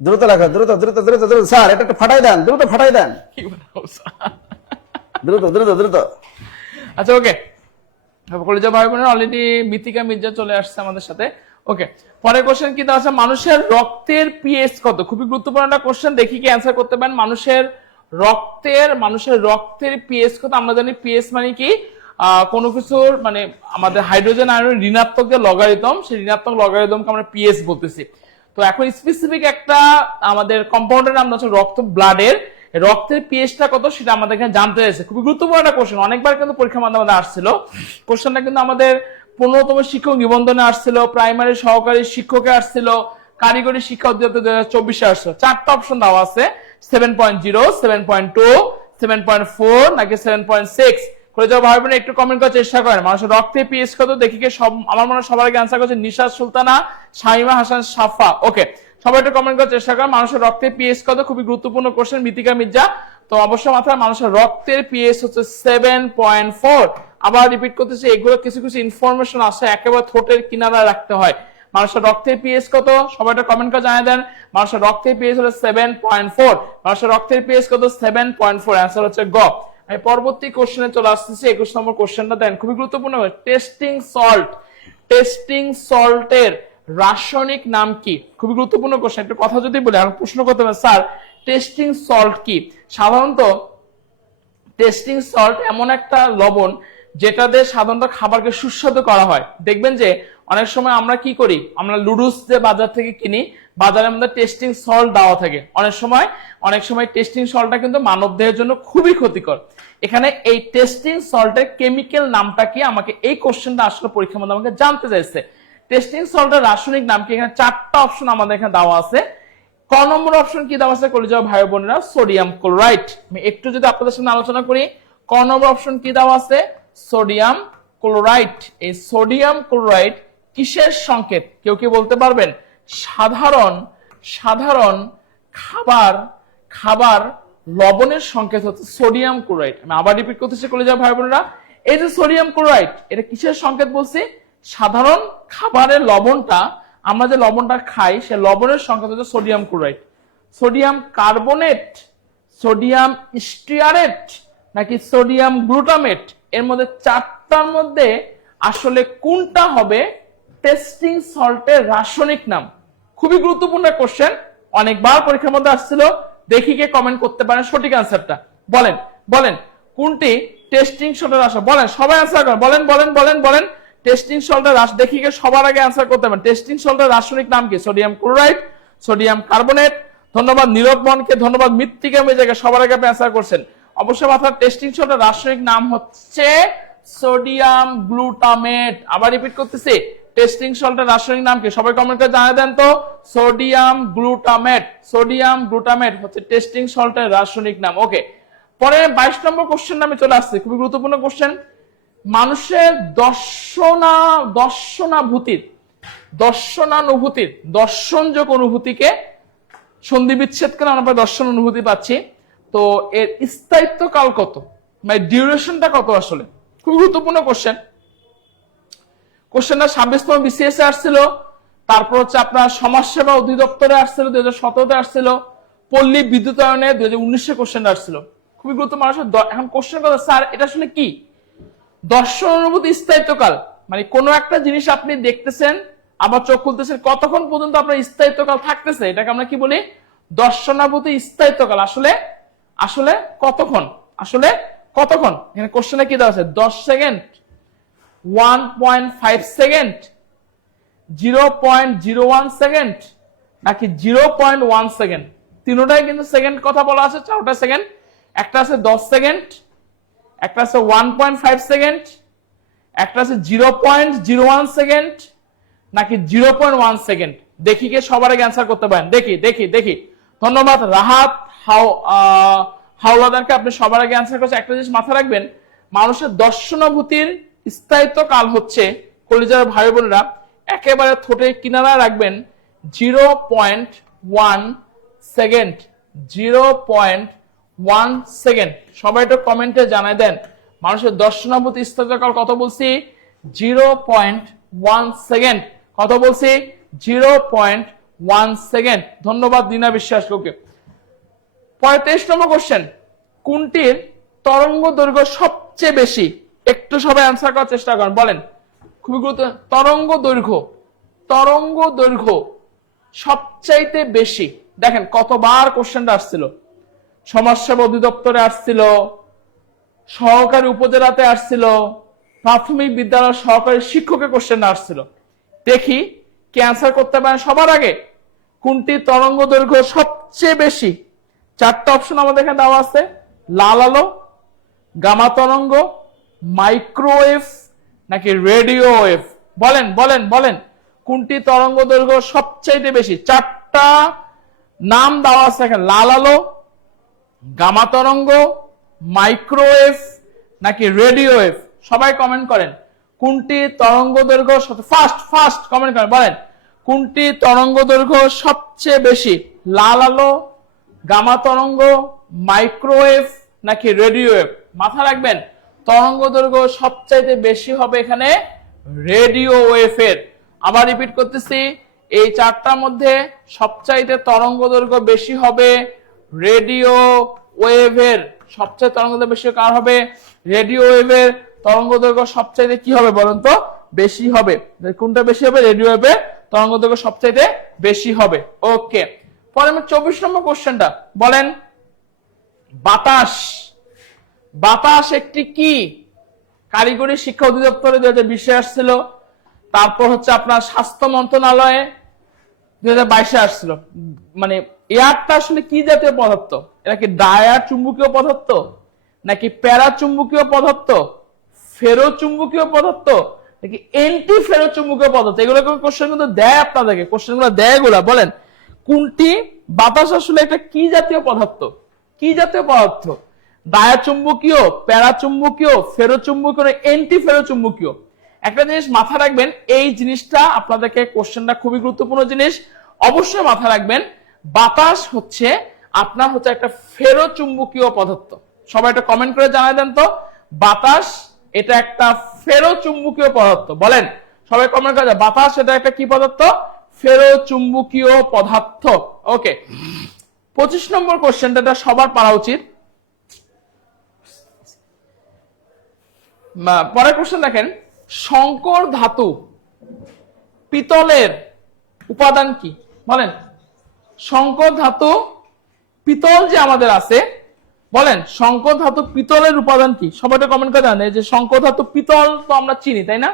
দ্রুত লেখা, দ্রুত দ্রুত দ্রুত দ্রুত। স্যার এটা একটু ফাটাই দেন, দ্রুত ফাটাই দেন, দ্রুত দ্রুত দ্রুত। আচ্ছা ওকে, কলেজে ভাই বোনের অলরেডি মিতিকা মির্জা চলে আসছে আমাদের সাথে। ওকে, পরের কোশ্চেন কি আছে? মানুষের রক্তের পিএইচ কত? খুবই গুরুত্বপূর্ণ একটা কোশ্চেন, দেখি কি অ্যান্সার করতে পারেন। মানুষের রক্তের পিএইচ কত? আমরা জানি পিএইচ মানে কি কোনো কিছুর মানে আমাদের হাইড্রোজেন আয়নের ঋণাত্মক যে লগারিদম, সেই ঋণাত্মক লগারিদমকে আমরা পিএইচ বলতেছি। তো এখন স্পেসিফিক একটা আমাদের কম্পাউন্ডের নাম হচ্ছে রক্ত, ব্লাডের রক্তের পিএইচটা কত সেটা আমাদের এখানে জানতে হয়েছে। খুবই গুরুত্বপূর্ণ একটা কোশ্চেন, অনেকবার কিন্তু পরীক্ষার মাধ্যমে আসছিল কোশ্চেনটা, কিন্তু আমাদের 15তম শিক্ষক নিবন্ধনে আসছিল, প্রাইমারি সহকারী শিক্ষকে আসছিল, কারিগরি শিক্ষা অধিদপ্তর 2024-এ আসছিল। 4টা অপশন দেওয়া আছে, 7.0, 7.2, 7.4 নাকি 7.6। করে যাও ভাই বোন একটু কমেন্ট করার চেষ্টা করেন। মানুষের রক্তে পিএইচ কত দেখি কে সব। আমার মনে হয় সবার আগে অ্যান্সার করছে নিশাত সুলতানা, শামিমা হাসান, সাফা। ওকে, সবাই একটু কমেন্ট করার চেষ্টা করেন। মানুষের রক্তের পিএইচ কত? খুবই গুরুত্বপূর্ণ কোশ্চেন মিতিকা মির্জা। তো অবশ্যই মাথায়, মানুষের রক্তের পিএইচ হচ্ছে 7.4। আবার রিপিট করতেছি, এগুলো কিছু কিছু ইনফরমেশন আছে একেবারে ঠোঁটের কিনারায় রাখতে হয়। মানুষের রক্তের পিএইচ কত? সবাই একটা কমেন্ট করে জানিয়ে দেন। মানুষের রক্তের পিএইচ হলো 7.4। মানুষের রক্তের পিএইচ কত? 7.4। অ্যান্সার হচ্ছে গ। আমি পরবর্তী কোশ্চেনে চলে আসতেছি। 21 নম্বর কোশ্চেনটা দেন, খুবই গুরুত্বপূর্ণ। টেস্টিং সল্ট, টেস্টিং সল্টের রাসায়নিক নাম কি? খুবই গুরুত্বপূর্ণ কোশ্চেন। একটু কথা যদি বলি, আর প্রশ্ন করতে পারেন স্যার টেস্টিং সল্ট কি? সাধারণত টেস্টিং সল্ট এমন একটা লবণ যেটা দিয়ে সাধারণত খাবারকে সুস্বাদু করা হয়। দেখবেন যে অনেক সময় আমরা কি করি, আমরা লুডুস যে বাজার থেকে কিনি, বাজারের মধ্যে টেস্টিং সল্ট দেওয়া থাকে। অনেক সময় টেস্টিং সল্টটা কিন্তু মানবদেহের জন্য খুবই ক্ষতিকর। এখানে এই টেস্টিং সল্টের কেমিক্যাল নামটা কি? আমাকে এই কোশ্চেনটা আসলে পরীক্ষার মধ্যে আমাকে জানতে চাইছে। টেস্টিং সল্টের রাসায়নিক নাম কি? এখানে 4টা অপশন আমাদের এখানে দেওয়া আছে। ক নম্বর অপশন কি দেওয়া আছে কলিজার ভাই বোনেরা? Sodium chloride. আমি একটু যদি আপনাদের সামনে আলোচনা করি, ক নম্বর অপশন কি দেওয়া আছে? Sodium chloride. এই সোডিয়াম ক্লোরাইড কিসের সংকেত? কেউ কি বলতে পারবেন? সাধারণ খাবার লবণের সংকেত হচ্ছে সোডিয়াম ক্লোরাইড। আমি আবার রিপিট করতেছি কলিজার ভাই বোনেরা, এই যে সোডিয়াম ক্লোরাইড, এটা কিসের সংকেত বলছি? সাধারণ খাবারের লবণটা, আমরা যে লবণটা খাই সে লবণের সংকেত হচ্ছে sodium chloride. Sodium carbonate, sodium stearate নাকি সোডিয়াম গ্লুটামেট, এর মধ্যে 4টার মধ্যে আসলে কোনটা হবে টেস্টিং সল্টের রাসায়নিক নাম? খুবই গুরুত্বপূর্ণ কোশ্চেন, অনেকবার পরীক্ষার মধ্যে আসছিল। দেখি কে কমেন্ট করতে পারেন সঠিক আনসারটা। বলেন কোনটি টেস্টিং সল্টের রাসায়নিক? বলেন, সবাই আনসার করেন। বলেন টেস্টিং সল্টের দেখি কে সবার আগে আনসার করতে পারেন। টেস্টিং সল্টের রাসায়নিক নাম কি? Sodium chloride, sodium carbonate. ধন্যবাদ নীরব মনকে, ধন্যবাদ মৃত্তিকা মেজাকে, সবার আগে আপনি আনসার করছেন। অবশ্যই মাথায়, টেস্টিং সল্টের রাসায়নিক নাম হচ্ছে সোডিয়াম গ্লুটামেট। আবার রিপিট করতেছি, টেস্টিং সল্টের রাসায়নিক নাম কি? সবাই কমেন্ট করে জানিয়ে দেন তো। Sodium glutamate. সোডিয়াম গ্লুটামেট হচ্ছে টেস্টিং সল্টের রাসায়নিক নাম। ওকে, পরে 22 নম্বর কোশ্চেন আমি চলে আসছি, খুবই গুরুত্বপূর্ণ কোশ্চেন। মানুষের দর্শনানুভূতির দর্শনযোগ অনুভূতিকে সন্ধি বিচ্ছেদ করে আমরা দর্শন অনুভূতি পাচ্ছি। তো এর স্থায়িত্ব কাল কত? মানে ডিউরেশনটা কত? আসলে খুব গুরুত্বপূর্ণ কোশ্চেন। কোশ্চেনটা 26তম বিসিএস এ আসছিল, তারপর হচ্ছে আপনার সমাজসেবা অধিদপ্তরে আসছিল 2017-তে আসছিল, পল্লী বিদ্যুতায়নে 2019-এ কোশ্চেনটা আসছিল। খুবই গুরুত্বপূর্ণ। মানুষের এখন কোশ্চেন কথা, স্যার এটা আসলে কি? দর্শন অনুভূতি স্থায়িত্বকাল মানে কোন একটা জিনিস আপনি দেখতেছেন, আবার চোখ খুলতেছেন, কতক্ষণ পর্যন্ত আপনার স্থায়িত্বকাল থাকতেছে, এটাকে আমরা কি বলি? দর্শনানুভূতি স্থায়িত্বকাল। আসলে কতক্ষণ? এখানে কোশ্চেনে কি দেওয়া আছে? 10 সেকেন্ড, 1.5 সেকেন্ড, 0.01 সেকেন্ড নাকি 0.1 সেকেন্ড? তিনটাই কিন্তু সেকেন্ড কথা বলা আছে, 4টা সেকেন্ড। একটা আছে 10 সেকেন্ড, একটা আছে 1.5 সেকেন্ড, একটা আছে 0.01 সেকেন্ড নাকি 0.1 সেকেন্ড? দেখি কে সবার আগে অ্যান্সার করতে পারেন। দেখি। ধন্যবাদ রাহাত হাওলাদারকে, আপনি সবার আগে অ্যান্সার করছেন। একটা জিনিস মাথায় রাখবেন, মানুষের দর্শনানুভূতির স্থায়িত্ব কাল হচ্ছে কলিজার ভাই বোনেরা, একেবারে ঠোঁটের কিনারায় রাখবেন 0.1 সেকেন্ড। 0.1 সেকেন্ড। সবাই একটু কমেন্টে জানাই দেন মানুষের দর্শনানুভূতি স্থায়িত্বকাল কত বলছি? 0.1 সেকেন্ড। কত বলছি? 0.1 সেকেন্ড। ধন্যবাদ দীনা বিশ্বাস। ওকে, 35 নম্বর কোশ্চেন, কোনটির তরঙ্গ দৈর্ঘ্য সবচেয়ে বেশি? একটু সবাই অ্যান্সার করার চেষ্টা করেন। বলেন, খুবই গুরুত্বপূর্ণ। তরঙ্গ দৈর্ঘ্য সবচাইতে বেশি। দেখেন কতবার কোশ্চেনটা আসছিল, সমাজসেবা অধিদপ্তরে আসছিল, সহকারী উপজেলাতে আসছিল, প্রাথমিক বিদ্যালয় সহকারী শিক্ষকের কোশ্চেন আসছিল। দেখি কে অ্যান্সার করতে পারেন সবার আগে। কোনটি তরঙ্গ দৈর্ঘ্য সবচেয়ে বেশি? 4টা অপশন আমাদের এখানে দেওয়া আছে, লাল আলো, গামা তরঙ্গ, মাইক্রোওয়েভ নাকি রেডিও ওয়েভ। বলেন কোনটি তরঙ্গ দৈর্ঘ্য সবচেয়ে বেশি? 4টা নাম দেওয়া আছে এখানে, লাল আলো, গামা তরঙ্গ, মাইক্রোওয়েভ নাকি রেডিও ওয়েভ। সবাই কমেন্ট করেন কোনটি তরঙ্গ দৈর্ঘ্য ফার্স্ট কমেন্ট করেন। বলেন কোনটি তরঙ্গ দৈর্ঘ্য সবচেয়ে বেশি? লাল আলো, গামা তরঙ্গ, মাইক্রোওয়েভ নাকি রেডিও ওয়েভ? মাথা রাখবেন তরঙ্গ দৈর্ঘ্য সবচাইতে বেশি হবে এখানে রেডিও ওয়েভের। আবার রিপিট করতেছি, এই চারটার মধ্যে সবচাইতে তরঙ্গ দৈর্ঘ্য বেশি হবে রেডিও ওয়েভের। সবচেয়ে তরঙ্গ দৈর্ঘ্য বেশি কার হবে? রেডিও ওয়েভের তরঙ্গ দৈর্ঘ্য সবচাইতে কি হবে বলেন তো? বেশি হবে। কোনটা বেশি হবে? রেডিও ওয়েভের তরঙ্গ দৈর্ঘ্য সবচাইতে বেশি হবে। ওকে, পরে আমি 24 নম্বর কোশ্চেনটা বলেন। বাতাস, বাতাস একটি কি? কারিগরি শিক্ষা অধিদপ্তরে 2020 আসছিল, তারপর হচ্ছে আপনার স্বাস্থ্য মন্ত্রণালয়ে 2022 আসছিল। মানে এয়ারটা আসলে কি জাতীয় পদার্থ? এটা কি ডায়ার চুম্বকীয় পদার্থ নাকি প্যারা চুম্বকীয় পদার্থ, ফেরো চুম্বকীয় পদার্থ নাকি এন্টি ফেরো চুম্বকীয় পদার্থ? এগুলো কোশ্চেন কিন্তু দেয় আপনাদেরকে, কোশ্চেনগুলো দেয় এগুলা। বলেন কোনটি? বাতাস আসলে একটা কি জাতীয় পদার্থ? কি জাতীয় পদার্থ? ডায়া চুম্বকীয়, প্যারা চুম্বকীয়, ফেরো চুম্বকীয়, এন্টি ফেরো চুম্বকীয়? একটা জিনিস মাথা রাখবেন, এই জিনিসটা আপনাদেরকে, কোশ্চেনটা খুবই গুরুত্বপূর্ণ জিনিস, অবশ্যই মাথা রাখবেন। বাতাস হচ্ছে আপনার হচ্ছে একটা ফেরো চুম্বকীয় পদার্থ। সবাই একটা কমেন্ট করে জানাই দেন তো, বাতাস এটা একটা ফেরো চুম্বকীয় পদার্থ। বলেন সবাই কমেন্ট করে, বাতাস এটা একটা কি পদার্থ? ফেরো চুম্বকীয় পদার্থ। ওকে, 25 নম্বর কোশ্চেনটা সবার পারা উচিত। পরের কোশ্চেন দেখেন, সংকর ধাতু পিতলের উপাদান কি? বলেন সংকর ধাতু পিতল যে আমাদের আছে, বলেন সংকর ধাতু পিতলের উপাদান কি? সবাই কমেন্ট করে জানেন যে সংকর ধাতু পিতল তো আমরা চিনি, তাই না?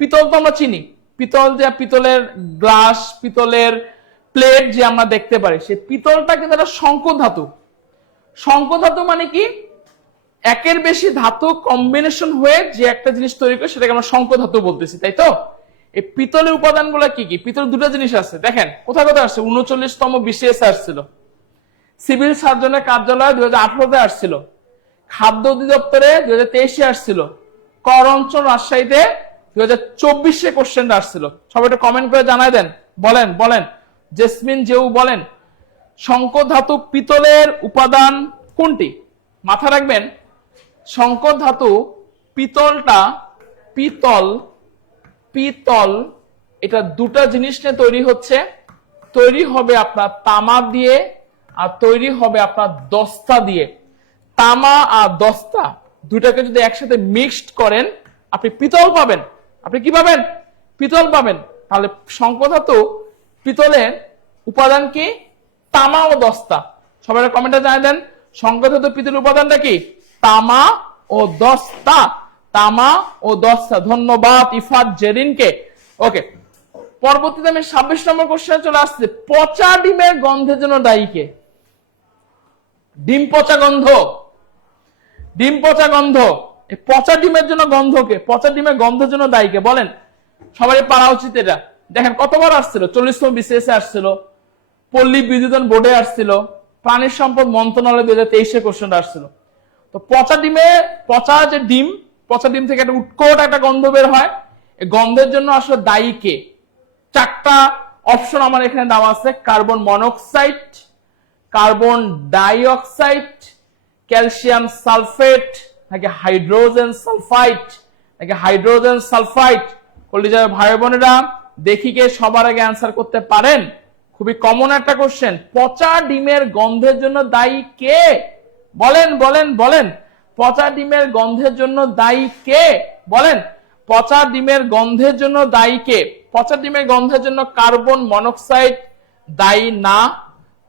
পিতল তো আমরা চিনি, পিতল যে পিতলের গ্লাস, পিতলের প্লেট যে আমরা দেখতে পারি, সেই পিতলটা কিন্তু একটা সংকর ধাতু। সংকর ধাতু মানে কি? একের বেশি ধাতু কম্বিনেশন হয়ে যে একটা জিনিস তৈরি করে সেটাকে আমরা সংকর ধাতু বলতেছি, তাই তো? এই পিতলের উপাদানগুলো কি কি? পিতল দুটো জিনিস আছে, দেখেন কোথায় কোথায় আসছে। 39তম BCS আসছিল, সিভিল সার্জনের কার্যালয়ে 2018-তে আসছিল, খাদ্য অধিদপ্তরে 2023-এ আসছিল, কর অঞ্চল রাজশাহীতে 2024-এ কোশ্চেনটা আসছিল। সবাই একটু কমেন্ট করে জানাই দেন। বলেন বলেন, জেসমিন জেউ বলেন সংকর ধাতু পিতলের উপাদান কোনটি? মাথা রাখবেন সংকর ধাতু পিতলটা, পিতল, পিতল এটা দুটা জিনিস নিয়ে তৈরি হচ্ছে। তৈরি হবে আপনার তামা দিয়ে আর তৈরি হবে আপনার দস্তা দিয়ে। তামা আর দস্তা দুটাকে যদি একসাথে মিক্সড করেন আপনি পিতল পাবেন। আপনি কি পাবেন? পিতল পাবেন। তাহলে সংকর ধাতু পিতলের উপাদান কি? তামা ও দস্তা। সবাই কমেন্টে জানিয়ে দেন সংকর ধাতু পিতলের উপাদানটা কি? তামা ও দস্তা। তামা ও দস্তা। ধন্যবাদ ইফাত জেরিনকে। ওকে, পরবর্তীতে আমি 26 নম্বর কোশ্চেনে চলে আসছে। পচা ডিমের গন্ধের জন্য দায়ী কে? ডিম পচা গন্ধ, ডিম পচা গন্ধ, এই পচা ডিমের জন্য গন্ধ কে? পচা ডিমের গন্ধের জন্য দায়ী কে? বলেন সবাই পারা উচিত এটা। দেখেন কতবার আসছিল, 40তম BCS আসছিল, পল্লী বিদ্যুতায়ন বোর্ডে আসছিল, প্রাণী সম্পদ মন্ত্রণালয় 2023-এ কোশ্চেন আসছিল। তো পচা ডিমে, পচা যে ডিম, পচা ডিম থেকে একটা উৎকট একটা গন্ধ বের হয়। এই গন্ধের জন্য আসলে দায়ী কে? চারটা অপশন আমার এখানে দেওয়া আছে। Carbon monoxide, carbon dioxide, calcium sulphate নাকি হাইড্রোজেন সালফাইড, নাকি হাইড্রোজেন সালফাইড। কলিজার ভাই বোনেরা দেখি কে সবার আগে অ্যান্সার করতে পারেন। খুবই কমন একটা কোশ্চেন। পচা ডিমের গন্ধের জন্য দায়ী কে? বলেন বলেন বলেন, পচা ডিমের গন্ধের জন্য দায়ী কে? বলেন পচা ডিমের গন্ধের জন্য দায়ী কে? পচা ডিমের গন্ধের জন্য কার্বন মনোক্সাইড দায়ী না।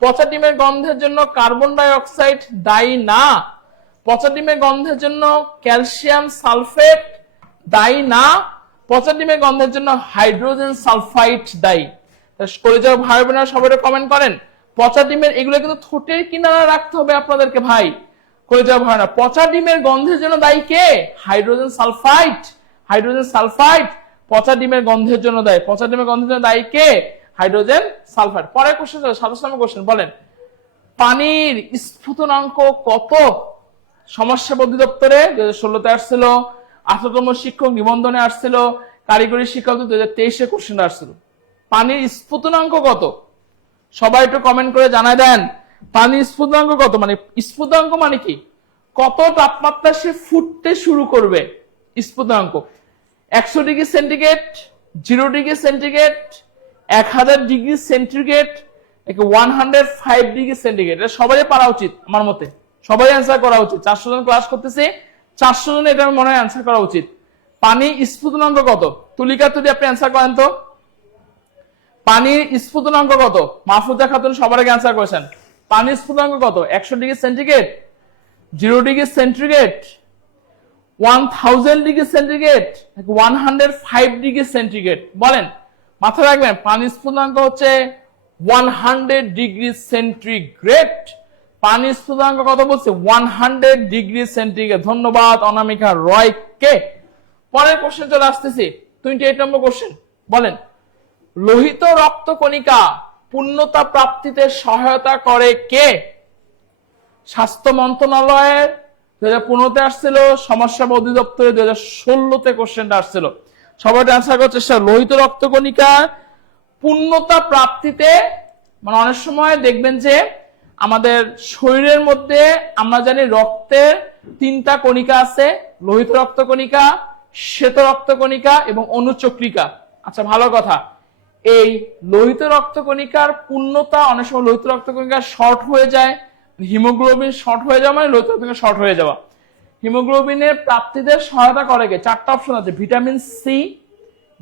পচা ডিমের গন্ধের জন্য কার্বন ডাই অক্সাইড দায়ী না। পচা ডিমের গন্ধের জন্য ক্যালসিয়াম সালফেট দায়ী না। পচা ডিমের গন্ধের জন্য হাইড্রোজেন সালফাইড দায়ী। করে যাও ভাই বোনেরা সবাই কমেন্ট করেন। পচা ডিমের এগুলো কিন্তু ঠোঁটের কিনারা রাখতে হবে আপনাদেরকে ভাই। করে যাও ভাই না, পচা ডিমের গন্ধের জন্য দায়ী কে? Hydrogen sulphide. হাইড্রোজেন সালফাইড পচা ডিমের গন্ধের জন্য দায়ী। পচা ডিমের গন্ধের জন্য দায়ী কে? Hydrogen sulphide. পরের কোশ্চেন 27 নম্বর কোশ্চেন, বলেন পানির স্ফুটনাঙ্ক কত? সমাজসেবা অধিদপ্তরে 2016-তে আসছিল, 18তম শিক্ষক নিবন্ধনে আসছিল, কারিগরি শিক্ষা 2023-এ কোশ্চেন আসছিল। পানির স্ফুটনাঙ্ক কত? সবাই একটু কমেন্ট করে জানায় দেন পানির স্ফুটনাঙ্ক কত। মানে স্ফুটনাঙ্ক মানে কি, কত তাপমাত্রা সে ফুটতে শুরু করবে। স্ফুটনাঙ্ক 100 degree centigrade, 0 degree centigrade, 1000 degree centigrade, 105 degree centigrade. এটা সবাই পারা উচিত আমার মতে, সবাই অ্যান্সার করা উচিত। 400 জন ক্লাস করতেছে, 400 জন এটা মনে হয় অ্যান্সার করা উচিত। পানি স্ফুটনাঙ্ক কত? তুলিকা যদি আপনি অ্যান্সার করেন তো, পানির স্ফুটনাঙ্ক কত? মাহফুজা খাতুন সবার আগে অ্যান্সার করেছেন। পানির স্ফুটনাঙ্ক কত? 100 degree centigrade, 0 degree centigrade, 1000 degree centigrade, 105 degree centigrade. বলেন, মাথায় রাখবেন পানির স্ফুটনাঙ্ক হচ্ছে 100 ডিগ্রি সেন্টিগ্রেড। পানির স্ফুটনাঙ্ক কত বলছে? 100 ডিগ্রি সেন্টিগ্রেড। ধন্যবাদ অনামিকা রয়কে। পরের কোশ্চেন চলে আসতেছি, 28 নম্বর কোশ্চেন। বলেন, লোহিত রক্তকণিকা পূর্ণতা প্রাপ্তিতে সহায়তা করে কে? স্বাস্থ্য মন্ত্রণালয়ের 2015-তে আসছিল, সমাজসেবা অধিদপ্তরে 2016-তে কোশ্চেনটা আসছিল। সবাই অ্যান্সার করার চেষ্টা। লোহিত রক্তকণিকা পূর্ণতা প্রাপ্তিতে, মানে অনেক সময় দেখবেন যে আমাদের শরীরের মধ্যে আমরা জানি রক্তের 3টা কণিকা আছে, লোহিত রক্তকণিকা, শ্বেত রক্তকণিকা এবং অনুচক্রিকা। আচ্ছা, ভালো কথা, এই লোহিত রক্তকণিকার পূর্ণতা অনেক সময় লোহিত রক্তকণিকা শর্ট হয়ে যায়, হিমোগ্লোবিন শর্ট হয়ে যাওয়া মানে লোহিত রক্তকণিকা শর্ট হয়ে যাওয়া। হিমোগ্লোবিনের প্রাপ্তিতে সহায়তা করে কে? 4টা অপশন আছে, vitamin C,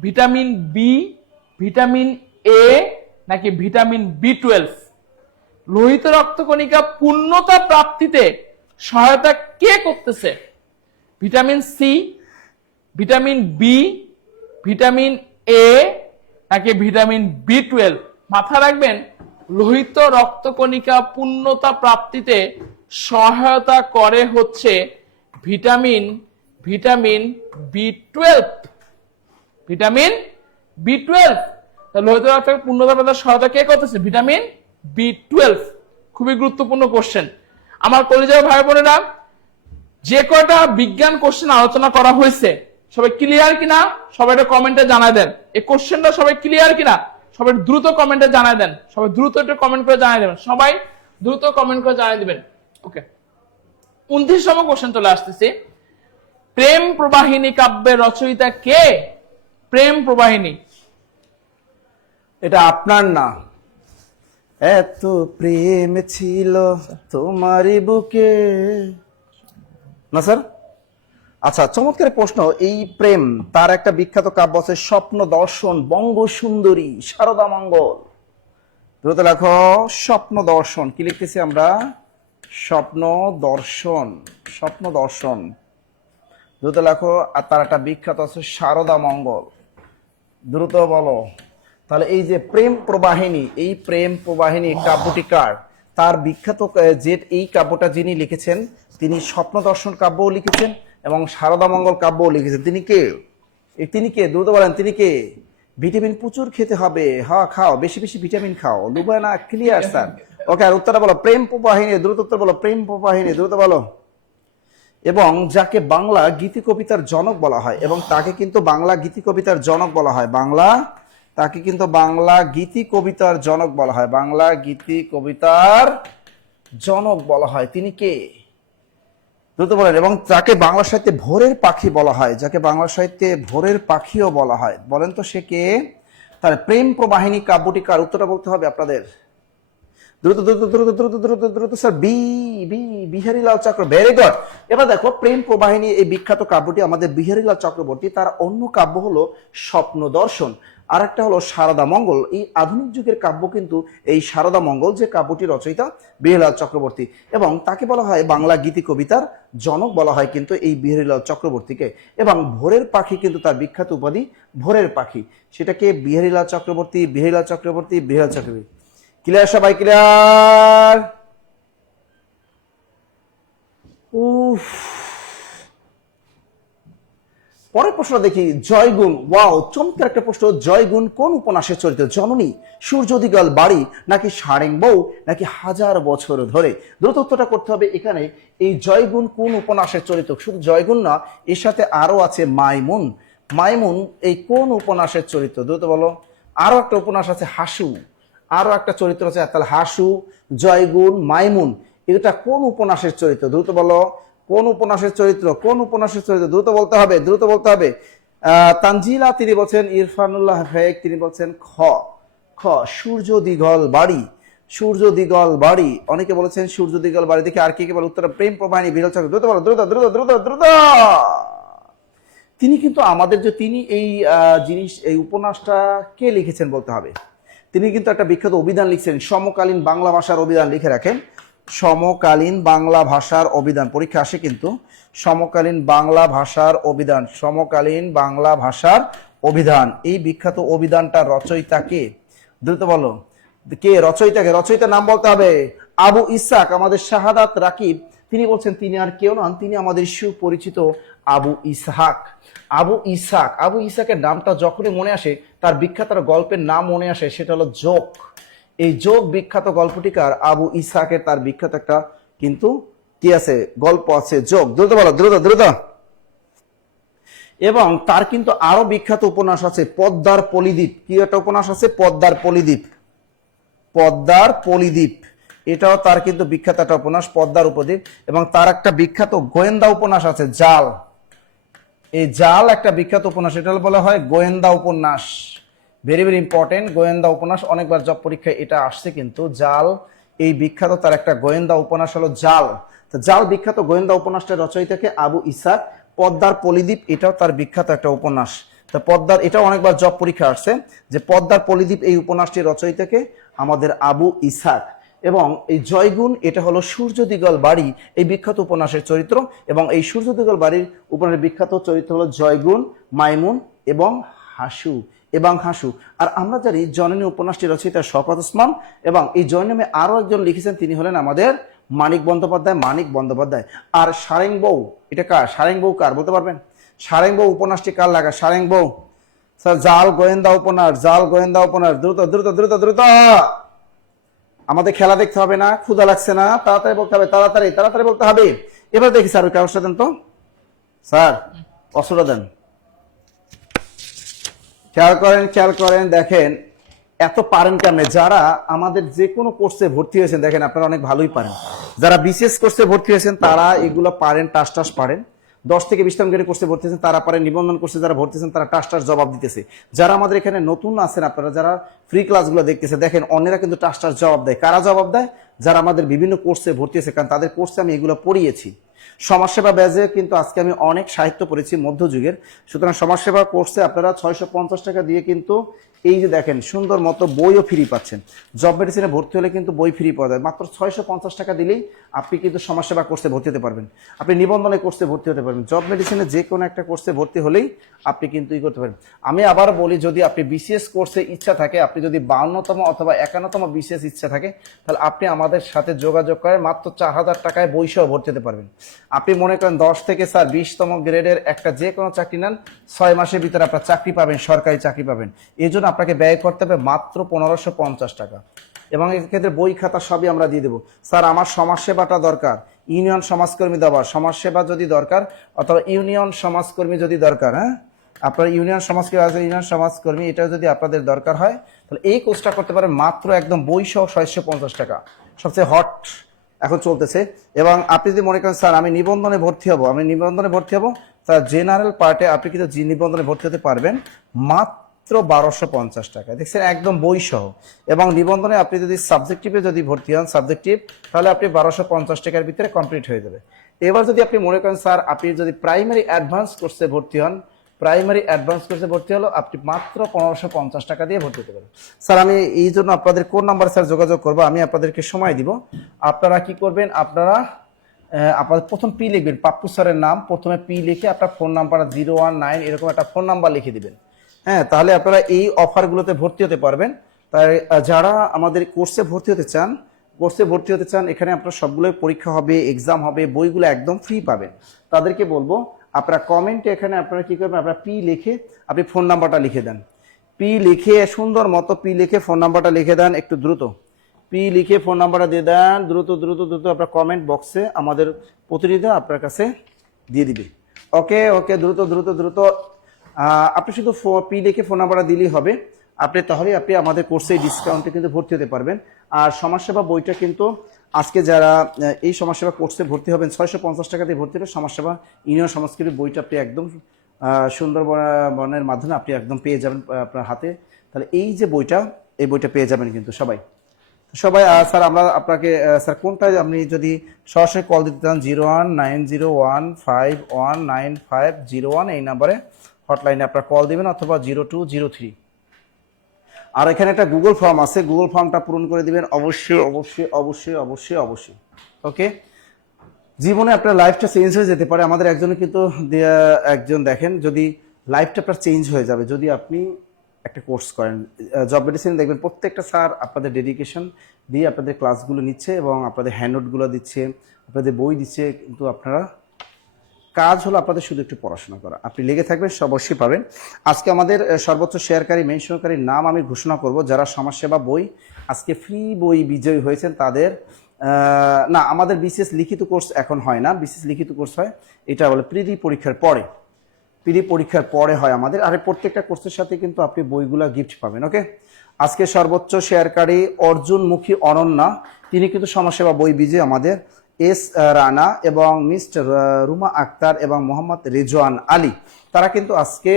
vitamin B, vitamin A নাকি ভিটামিন বি12। লোহিত রক্তকণিকা পূর্ণতা প্রাপ্তিতে সহায়তা কে করতেছে? Vitamin C, vitamin B, vitamin A নাকি ভিটামিন বি12। মাথা রাখবেন, লোহিত রক্তকণিকা পূর্ণতা প্রাপ্তিতে সহায়তা করে হচ্ছে ভিটামিন বি12। ভিটামিন বি12। লোহিত রক্তকণিকা পূর্ণতা প্রাপ্তিতে সহায়তা কে করতেছে? ভিটামিন বি12। খুবই গুরুত্বপূর্ণ কোশ্চেন। আমার কলেজের ভাই বোনেরা, যে কয়টা বিজ্ঞান কোশ্চেন আলোচনা করা হয়েছে সবাই ক্লিয়ার কিনা? সবাই একটা কমেন্টে জানায় দেন এই কোশ্চেনটা সবাই ক্লিয়ার কিনা। সবাই দ্রুত কমেন্টে জানায় দেন, সবাই দ্রুত একটু কমেন্ট করে জানাই দেবেন, সবাই দ্রুত কমেন্ট করে জানাই দিবেন। ওকে, 29 নম্বর কোশ্চেন চলে আসতেছে। প্রেম প্রবাহিনী কাব্যের রচয়িতা কে? প্রেম প্রবাহিনী, এটা আপনার না। এত প্রেম ছিল তোমারই বুকে, না স্যার? আচ্ছা, চমৎকার প্রশ্ন। এই প্রেম, তার একটা বিখ্যাত কাব্য আছে স্বপ্ন দর্শন, বঙ্গ সুন্দরী, শারদা মঙ্গল। দ্রুত লেখো স্বপ্ন দর্শন। কি লিখতেছি আমরা? স্বপ্ন দর্শন, স্বপ্ন দর্শন। দ্রুত লেখো। আর তার একটা বিখ্যাত আছে শারদা মঙ্গল। দ্রুত বলো। তাহলে এই যে প্রেম প্রবাহিনী, এই প্রেম প্রবাহিনী কাব্যটি কার? তার বিখ্যাত যে এই কাব্যটা যিনি লিখেছেন তিনি স্বপ্ন দর্শন কাব্যও লিখেছেন এবং শারদা মঙ্গল কাব্যও লিখেছেন। তিনি কে? তিনি কে? দ্রুত বলেন, তিনি কে? ভিটামিন প্রচুর খেতে হবে, হ্যাঁ খাও, বেশি বেশি ভিটামিন খাও। ডুবে না? Clear sir? ওকে, আর উত্তরটা বলো। প্রেম প্রবাহিনী, দ্রুত উত্তর বলো। প্রেম প্রবাহিনী, দ্রুত বলো। এবং যাকে বাংলা গীতি কবিতার জনক বলা হয়, এবং তাকে কিন্তু বাংলা গীতি কবিতার জনক বলা হয়, তাকে কিন্তু বাংলা গীতি কবিতার জনক বলা হয়, বাংলা গীতি কবিতার জনক বলা হয়। তিনি কে? দ্রুত বলেন। এবং যাকে বাংলা সাহিত্যে ভোরের পাখি বলা হয়, যাকে বাংলা সাহিত্যে ভোরের পাখিও বলা হয়, বলেন তো সে কে? তার প্রেম প্রবাহিনী কাব্যটি কার? উত্তরটা বলতে হবে আপনাদের। দ্রুত দ্রুত দ্রুত দ্রুত দ্রুত দ্রুত sir. Biharilal Chakraborty, very good. এবার দেখো, প্রেম প্রবাহিনী এই বিখ্যাত কাব্যটি আমাদের বিহারীলাল চক্রবর্তী, তার অন্য কাব্য হলো স্বপ্ন দর্শন, আর একটা হলো শারদা মঙ্গল। এই আধুনিক যুগের কাব্য কিন্তু এই শারদা মঙ্গল, যে কাব্যটি রচয়িতা বিহারীলাল চক্রবর্তী, এবং তাকে বলা হয় বাংলা গীতি কবিতার জনক বলা হয় কিন্তু এই বিহারীলাল চক্রবর্তীকে। এবং ভোরের পাখি কিন্তু তার বিখ্যাত উপাধি ভোরের পাখি, সেটাকে বিহারীলাল চক্রবর্তী, বিহারীলাল চক্রবর্তী, বিহারীলাল চক্রবর্তী। ক্লিয়ার সবাই? ক্লিয়ার? উফ, পরের প্রশ্ন দেখি। জয়গুণ, ওয়াও, চমৎকার একটা প্রশ্ন। জয়গুণ কোন উপন্যাসের চরিত্র? জননী, সূর্যদিগল বাড়ি, নাকি সারেং বউ, নাকি হাজার বছর ধরে? দ্রুত উত্তরটা করতে হবে এখানে। এই জয়গুণ কোন উপন্যাসের চরিত্র? শুধু জয়গুণ না, এর সাথে আরো আছে মাইমুন। মাইমুন এই কোন উপন্যাসের চরিত্র? দ্রুত বলো। আরো একটা উপন্যাস আছে হাসু, আরো একটা চরিত্র আছে, তাহলে হাসু, জয়গুণ, মাইমুন, এটা কোন উপন্যাসের চরিত্র? দ্রুত বলো, কোন উপন্যাসের চরিত্র? কোন উপন্যাসের চরিত্র? দ্রুত বলতে হবে, দ্রুত বলতে হবে। তানজিলা তিনি বলছেন, ইরফানুল্লাহ ফেক তিনি বলছেন খ, খ সূর্য দিগল বাড়ি, সূর্য দিগল বাড়ি, অনেকে বলেছেন সূর্য দিগল বাড়ি। দেখে আর কি কি বলে উত্তর, প্রেম প্রবাহিনী বিরল চক্র। দ্রুত বলো, দ্রুত দ্রুত দ্রুত দ্রুত। তিনি কিন্তু আমাদের যে তিনি এই জিনিস, এই উপন্যাসটা কে লিখেছেন বলতে হবে। তিনি কিন্তু একটা বিখ্যাত অভিধান লিখছেন, সমকালীন বাংলা ভাষার অভিধান লিখে রাখেন, সমকালীন বাংলা ভাষার অভিধান, পরীক্ষা আসে কিন্তু, সমকালীন বাংলা ভাষার অভিধান, সমকালীন বাংলা ভাষার অভিধান। এই বিখ্যাত অভিধানটার রচয়িতা কে? দ্রুত বলো, কে রচয়িতাকে? রচয়িতার নাম বলতে হবে। আবু ইসহাক, আমাদের শাহাদাত রাকিব তিনি বলছেন তিনি আর কেউ নন, তিনি আমাদের সুপরিচিত আবু ইসহাক। আবু ইসহাক, আবু ইসহাকের নামটা যখনই মনে আসে, তার বিখ্যাত গল্পের নাম মনে আসে, সেটা হলো যোগ। এই যোগ বিখ্যাত গল্পটিকার আবু ইসহাকের তার বিখ্যাত একটা কিন্তু কি আছে, গল্প আছে, যোগ। দ্রুত বলো, দ্রুত দ্রুত। এবং তার কিন্তু আরো বিখ্যাত উপন্যাস আছে, পদ্মার পলিদ্বীপ। কি একটা উপন্যাস আছে, পদ্মার পলিদ্বীপ, পদ্মার পলিদ্বীপ, এটাও তার কিন্তু বিখ্যাত একটা উপন্যাস, পদ্মার উপদ্বীপ। এবং তার একটা বিখ্যাত গোয়েন্দা উপন্যাস আছে, জাল। এই জাল একটা বিখ্যাত উপন্যাস, এটা বলা হয় গোয়েন্দা উপন্যাস, ভেরি ভেরি ইম্পর্টেন্ট। গোয়েন্দা উপন্যাস অনেকবার জব পরীক্ষায় এটা আসছে কিন্তু, জাল এই বিখ্যাত তার একটা গোয়েন্দা উপন্যাস হলো জাল। তো জাল বিখ্যাত গোয়েন্দা উপন্যাসটার রচয়িতাকে আবু ইসহাক। পদ্মার পলিদ্বীপ এটাও তার বিখ্যাত একটা উপন্যাস। তো পদ্মার, এটাও অনেকবার জব পরীক্ষা আসছে যে পদ্মার পলিদ্বীপ এই উপন্যাসটির রচয়িতাকে আমাদের আবু ইসহাক। এবং এই জয়গুণ এটা হলো সূর্য দিগল বাড়ি এই বিখ্যাত উপন্যাসের চরিত্র। এবং এই সূর্য দিগল বাড়ির উপন্যাসের বিখ্যাত চরিত্র হলো জয়গুণ, মাইমুন এবং হাসু, এবং হাসু। আর আমরা জানি জননী উপন্যাসটি রচয়িতা শওকত ওসমান, এবং এই জয়নামে আরো একজন লিখেছেন, তিনি হলেন আমাদের মানিক বন্দ্যোপাধ্যায়, মানিক বন্দ্যোপাধ্যায়। আর সারেং বউ, এটা কার? সারেং বউ কার বলতে পারবেন? সারেং বউ উপন্যাসটি কার লাগা? সারেং বউ স্যার, জাল গোয়েন্দা উপন্যাস, জাল গোয়েন্দা উপন্যাস। দ্রুত দ্রুত দ্রুত দ্রুত। আমাদের খেলা দেখতে হবে না, ক্ষুধা লাগছে না, তাড়াতাড়ি বলতে হবে, তাড়াতাড়ি তাড়াতাড়ি বলতে হবে। এবার দেখি স্যার, ওই কাগজটা দেন তো স্যার, অস্ত্রটা দেন। খেয়াল করেন, খেয়াল করেন, দেখেন এত পারেন কেমনে। যারা আমাদের যে কোনো কোর্সে ভর্তি হয়েছেন, দেখেন আপনারা অনেক ভালোই পারেন। যারা বিশেষ কোর্সে ভর্তি হয়েছেন তারা এগুলো পারেন, টাস টাস পারেন। 10 থেকে 20 গ্রেডের কোর্সে ভর্তি হয়েছেন তারা পারেন, নিবন্ধন কোর্সে যারা ভর্তি হয়েছেন তারা টাস টাস জবাব দিতেছে। যারা আমাদের এখানে নতুন আছেন, আপনারা যারা ফ্রি ক্লাসগুলো দেখতেছে, দেখেন অন্যরা কিন্তু টাস টাস জবাব দেয়। কারা জবাব দেয়? যারা আমাদের বিভিন্ন কোর্সে ভর্তি হয়েছে, কারণ তাদের কোর্সে আমি এগুলো পড়িয়েছি। সমাজসেবা ব্যাজে কিন্তু আজকে আমি অনেক সাহিত্য পড়েছি মধ্যযুগের। সুতরাং সমাজসেবা কোর্সে আপনারা 650 টাকা দিয়ে কিন্তু এই যে দেখেন সুন্দর মতো বইও ফ্রি পাচ্ছেন। জব মেডিসিনে ভর্তি হলে কিন্তু বই ফ্রি পাওয়া যায়, মাত্র 650 টাকা দিলেই আপনি কিন্তু সমাজসেবা কোর্সে ভর্তি হতে পারবেন, আপনি নিবন্ধনে কোর্সে ভর্তি হতে পারবেন। জব মেডিসিনে যে কোনো একটা কোর্সে ভর্তি হলেই আপনি কিন্তু করতে পারেন। আমি আবার বলি, যদি আপনি বিসিএস কোর্সে ইচ্ছা থাকে, আপনি যদি 52তম অথবা 51তম বিসিএস ইচ্ছা থাকে, তাহলে আপনি আমাদের সাথে যোগাযোগ করে মাত্র 4000 টাকায় বই সহ ভর্তি হতে পারবেন। আপনি মনে করেন 10 থেকে স্যার 20তম গ্রেডের একটা যে কোনো চাকরি নেন, 6 মাসের ভিতরে আপনার চাকরি পাবেন, সরকারি চাকরি পাবেন। এই জন্য আপনাকে ব্যয় করতে হবে মাত্র 1550 টাকা। এবং এক্ষেত্রে বই খাতা সবই আমরা দিয়ে দেবো। স্যার আমার সমাজসেবাটা দরকার, ইউনিয়ন সমাজকর্মী দেওয়ার, সমাজসেবা যদি দরকার অথবা ইউনিয়ন সমাজকর্মী যদি দরকার, হ্যাঁ আপনার ইউনিয়ন সমাজকর্মী আছে, ইউনিয়ন সমাজকর্মী এটা যদি আপনাদের দরকার হয়, তাহলে এই কোর্সটা করতে পারেন মাত্র একদম বই সহ 650 টাকা, সবচেয়ে হট এখন চলতেছে। এবং আপনি যদি মনে করেন স্যার আমি নিবন্ধনে ভর্তি হব, আমি নিবন্ধনে ভর্তি হব, স্যার জেনারেল পার্টে আপনি কিন্তু নিবন্ধনে ভর্তি হতে পারবেন মাত্র 1250 টাকা। দেখছেন, একদম বই সহ। এবং নিবন্ধনে আপনি যদি সাবজেক্টিভে যদি ভর্তি হন, সাবজেক্টিভ, তাহলে আপনি 1250 টাকার ভিতরে কমপ্লিট হয়ে যাবে। এবার যদি আপনি মনে করেন স্যার আপনি যদি প্রাইমারি অ্যাডভান্স কোর্সে ভর্তি হন, প্রাইমারি অ্যাডভান্স কোর্সে ভর্তি হলো আপনি মাত্র 1550 টাকা দিয়ে ভর্তি হতে পারেন। স্যার আমি এই জন্য আপনাদের কোন নাম্বার স্যার যোগাযোগ করবো, আমি আপনাদেরকে সময় দিব। আপনারা কি করবেন, আপনারা আপনাদের প্রথম পি লিখবেন, পাপ্পু স্যারের নাম, প্রথমে পি লিখে আপনার ফোন নাম্বার 019 এরকম একটা ফোন নাম্বার লিখে দিবেন। হ্যাঁ, তাহলে আপনারা এই অফারগুলোতে ভর্তি হতে পারবেন। তাই যারা আমাদের কোর্সে ভর্তি হতে চান, এখানে আপনার সবগুলোই পরীক্ষা হবে, এক্সাম হবে, বইগুলো একদম ফ্রি পাবেন। তাদেরকে বলবো আপনারা কমেন্টে এখানে আপনারা কি করবেন, আপনারা পি লিখে আপনি ফোন নাম্বারটা লিখে দেন। পি লিখে সুন্দর মতো পি লিখে ফোন নাম্বারটা লিখে দেন, একটু দ্রুত পি লিখে ফোন নাম্বারটা দিয়ে দেন, দ্রুত দ্রুত দ্রুত আপনার কমেন্ট বক্সে আমাদের প্রতিনিধি আপনার কাছে দিয়ে দিবে। ওকে ওকে, দ্রুত দ্রুত দ্রুত। আপনি শুধু পি লিখে ফোন নাম্বারটা দিলেই হবে। তাহলে আপনি আমাদের কোর্সে ডিসকাউন্টে কিন্তু ভর্তি হতে পারবেন। আর সমাজসেবা বইটা কিন্তু আজকে যারা এই সমাজসেবা কোর্সে ভর্তি হবেন 650 টাকা দিয়ে ভর্তি হবে। সমাজসেবা ইউনিয়ন সংস্কৃতি বইটা আপনি একদম সুন্দরবনের মাধ্যমে আপনি একদম পেয়ে যাবেন আপনার হাতে। তাহলে এই যে বইটা, এই বইটা পেয়ে যাবেন কিন্তু সবাই। স্যার আমরা আপনাকে স্যার কোনটা, আপনি যদি সরাসরি কল দিতে চান 01901519501 এই নাম্বারে হটলাইনে আপনারা কল দিবেন, অথবা 0203। আর এখানে একটা গুগল ফর্ম আছে, গুগল ফর্মটা পূরণ করে দিবেন অবশ্যই অবশ্যই অবশ্যই অবশ্যই অবশ্যই। ওকে, জীবনে আপনার লাইফটা চেঞ্জ হয়ে যেতে পারে। আমাদের একজন দেখেন, যদি লাইফটা আপনার চেঞ্জ হয়ে যাবে যদি আপনি একটা কোর্স করেন। জব মেডিসিন দেখবেন প্রত্যেকটা স্যার আপনাদের ডেডিকেশন দিয়ে আপনাদের ক্লাসগুলো নিচ্ছে এবং আপনাদের হ্যান্ডআউটগুলো দিচ্ছে, আপনাদের বই দিচ্ছে, কিন্তু আপনারা কাজ হলো আপনাদের শুধু একটু পড়াশোনা করা। আপনি লেগে থাকবেন, অবশ্যই পাবেন। আজকে আমাদের সর্বোচ্চ শেয়ারকারী মেনশনকারীর নাম আমি ঘোষণা করব, যারা সমাজসেবা বই আজকে ফ্রি বই বিজয়ী হয়েছেন তাদের। না, আমাদের বিশেষ লিখিত কোর্স এখন হয় না, বিশেষ লিখিত কোর্স হয় এটা বলে প্রিলি পরীক্ষার পরে, প্রিলি পরীক্ষার পরে হয় আমাদের। আর প্রত্যেকটা কোর্সের সাথে কিন্তু আপনি বইগুলা গিফট পাবেন। ওকে, আজকে সর্বোচ্চ শেয়ারকারী অর্জুনমুখী অনন্যা, তিনি কিন্তু সমাজসেবা বই বিজয়ী আমাদের। এস রানা এবং মিস্টার রুমা আক্তার এবং মোহাম্মদ রেজওয়ান আলী, তারা কিন্তু আজকে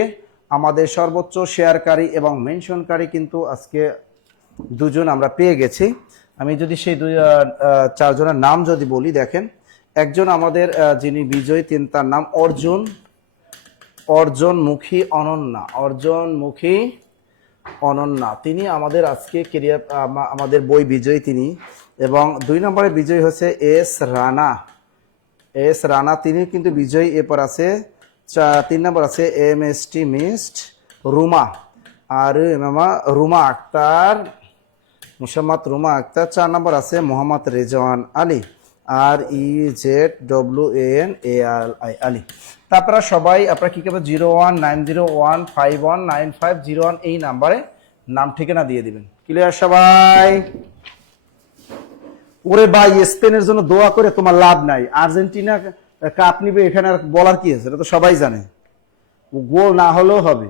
আমাদের সর্বোচ্চ শেয়ারকারী এবং মেনশনকারী কিন্তু আজকে দুজন আমরা পেয়ে গেছি। আমি যদি সেই চারজনের নাম যদি বলি, দেখেন একজন আমাদের যিনি বিজয়ী, তার নাম অর্জুনমুখী অনন্যা, অর্জুনমুখী অনন্যা, তিনি আমাদের আজকে কেরিয়ার আমাদের বই বিজয়ী তিনি। এবং 2 নম্বরে বিজয়ী হচ্ছে এস রানা, তিনি কিন্তু বিজয়ী। এরপর আছে 3 নম্বর আছে MST মিস্ট রুমা, আর রুমা আক্তার, মুসাম্মদ রুমা আক্তার। 4 নম্বর আছে মোহাম্মদ রেজওয়ান আলী, REZWANALI আলী। তারপরে সবাই আপনারা কি করবেন, 01901519501 এই নাম্বারে নাম ঠিকানা দিয়ে দিবেন। ক্লিয়ার সবাই? ওরে ভাই, স্পেনের জন্য দোয়া করে তোমার লাভ নাই, আর্জেন্টিনা কাপ নিবে, এখানে আর বলার কি আছে, এটা তো সবাই জানে। গোল না হলেও হবে।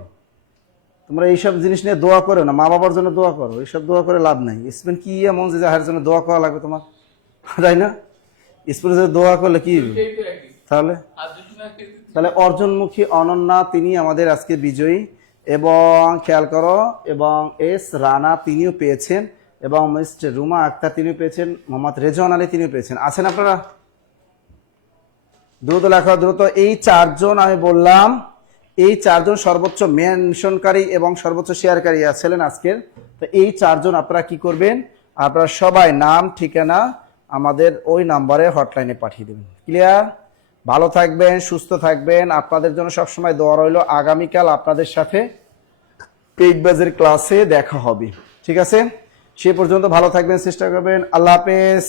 তোমরা এইসব জিনিস নিয়ে দোয়া করো না, মা বাবার জন্য দোয়া করো, এইসব দোয়া করে লাভ নাই। স্পেন কি এমন যে যাহার জন্য দোয়া করা লাগবে তোমার, তাই না? স্পেনের জন্য দোয়া করলে কি তাহলে অর্জুনমুখী অনন্যা, তিনি আমাদের আজকে বিজয়ী। এবং খেয়াল করো, এবং এস রানা তিনিও পেয়েছেন, এবং মিস্টার রুমা আক্তার তিনিও পেয়েছেন, মোহাম্মদ রেজওয়ান আলী তিনিও পেয়েছেন। আছেন আপনারা? দ্রুত লেখা, দ্রুত। এই 4 জন আমি বললাম, এই 4 জন সর্বোচ্চ মেনশনকারী এবং সর্বোচ্চ শেয়ারকারী ছিলেন আজকের। তো এই 4 জন আপনারা কি করবেন, আপনারা সবাই নাম ঠিকানা আমাদের ওই নাম্বারে হটলাইনে পাঠিয়ে দেবেন। ক্লিয়ার? ভালো থাকবেন, সুস্থ থাকবেন, আপনাদের জন্য সবসময় দোয়া রইল। আগামীকাল আপনাদের সাথে পেইড ব্যাচের ক্লাসে দেখা হবে, ঠিক আছে? সে পর্যন্ত ভালো থাকবেন, চেষ্টা করবেন। আল্লাহ হাফেজ।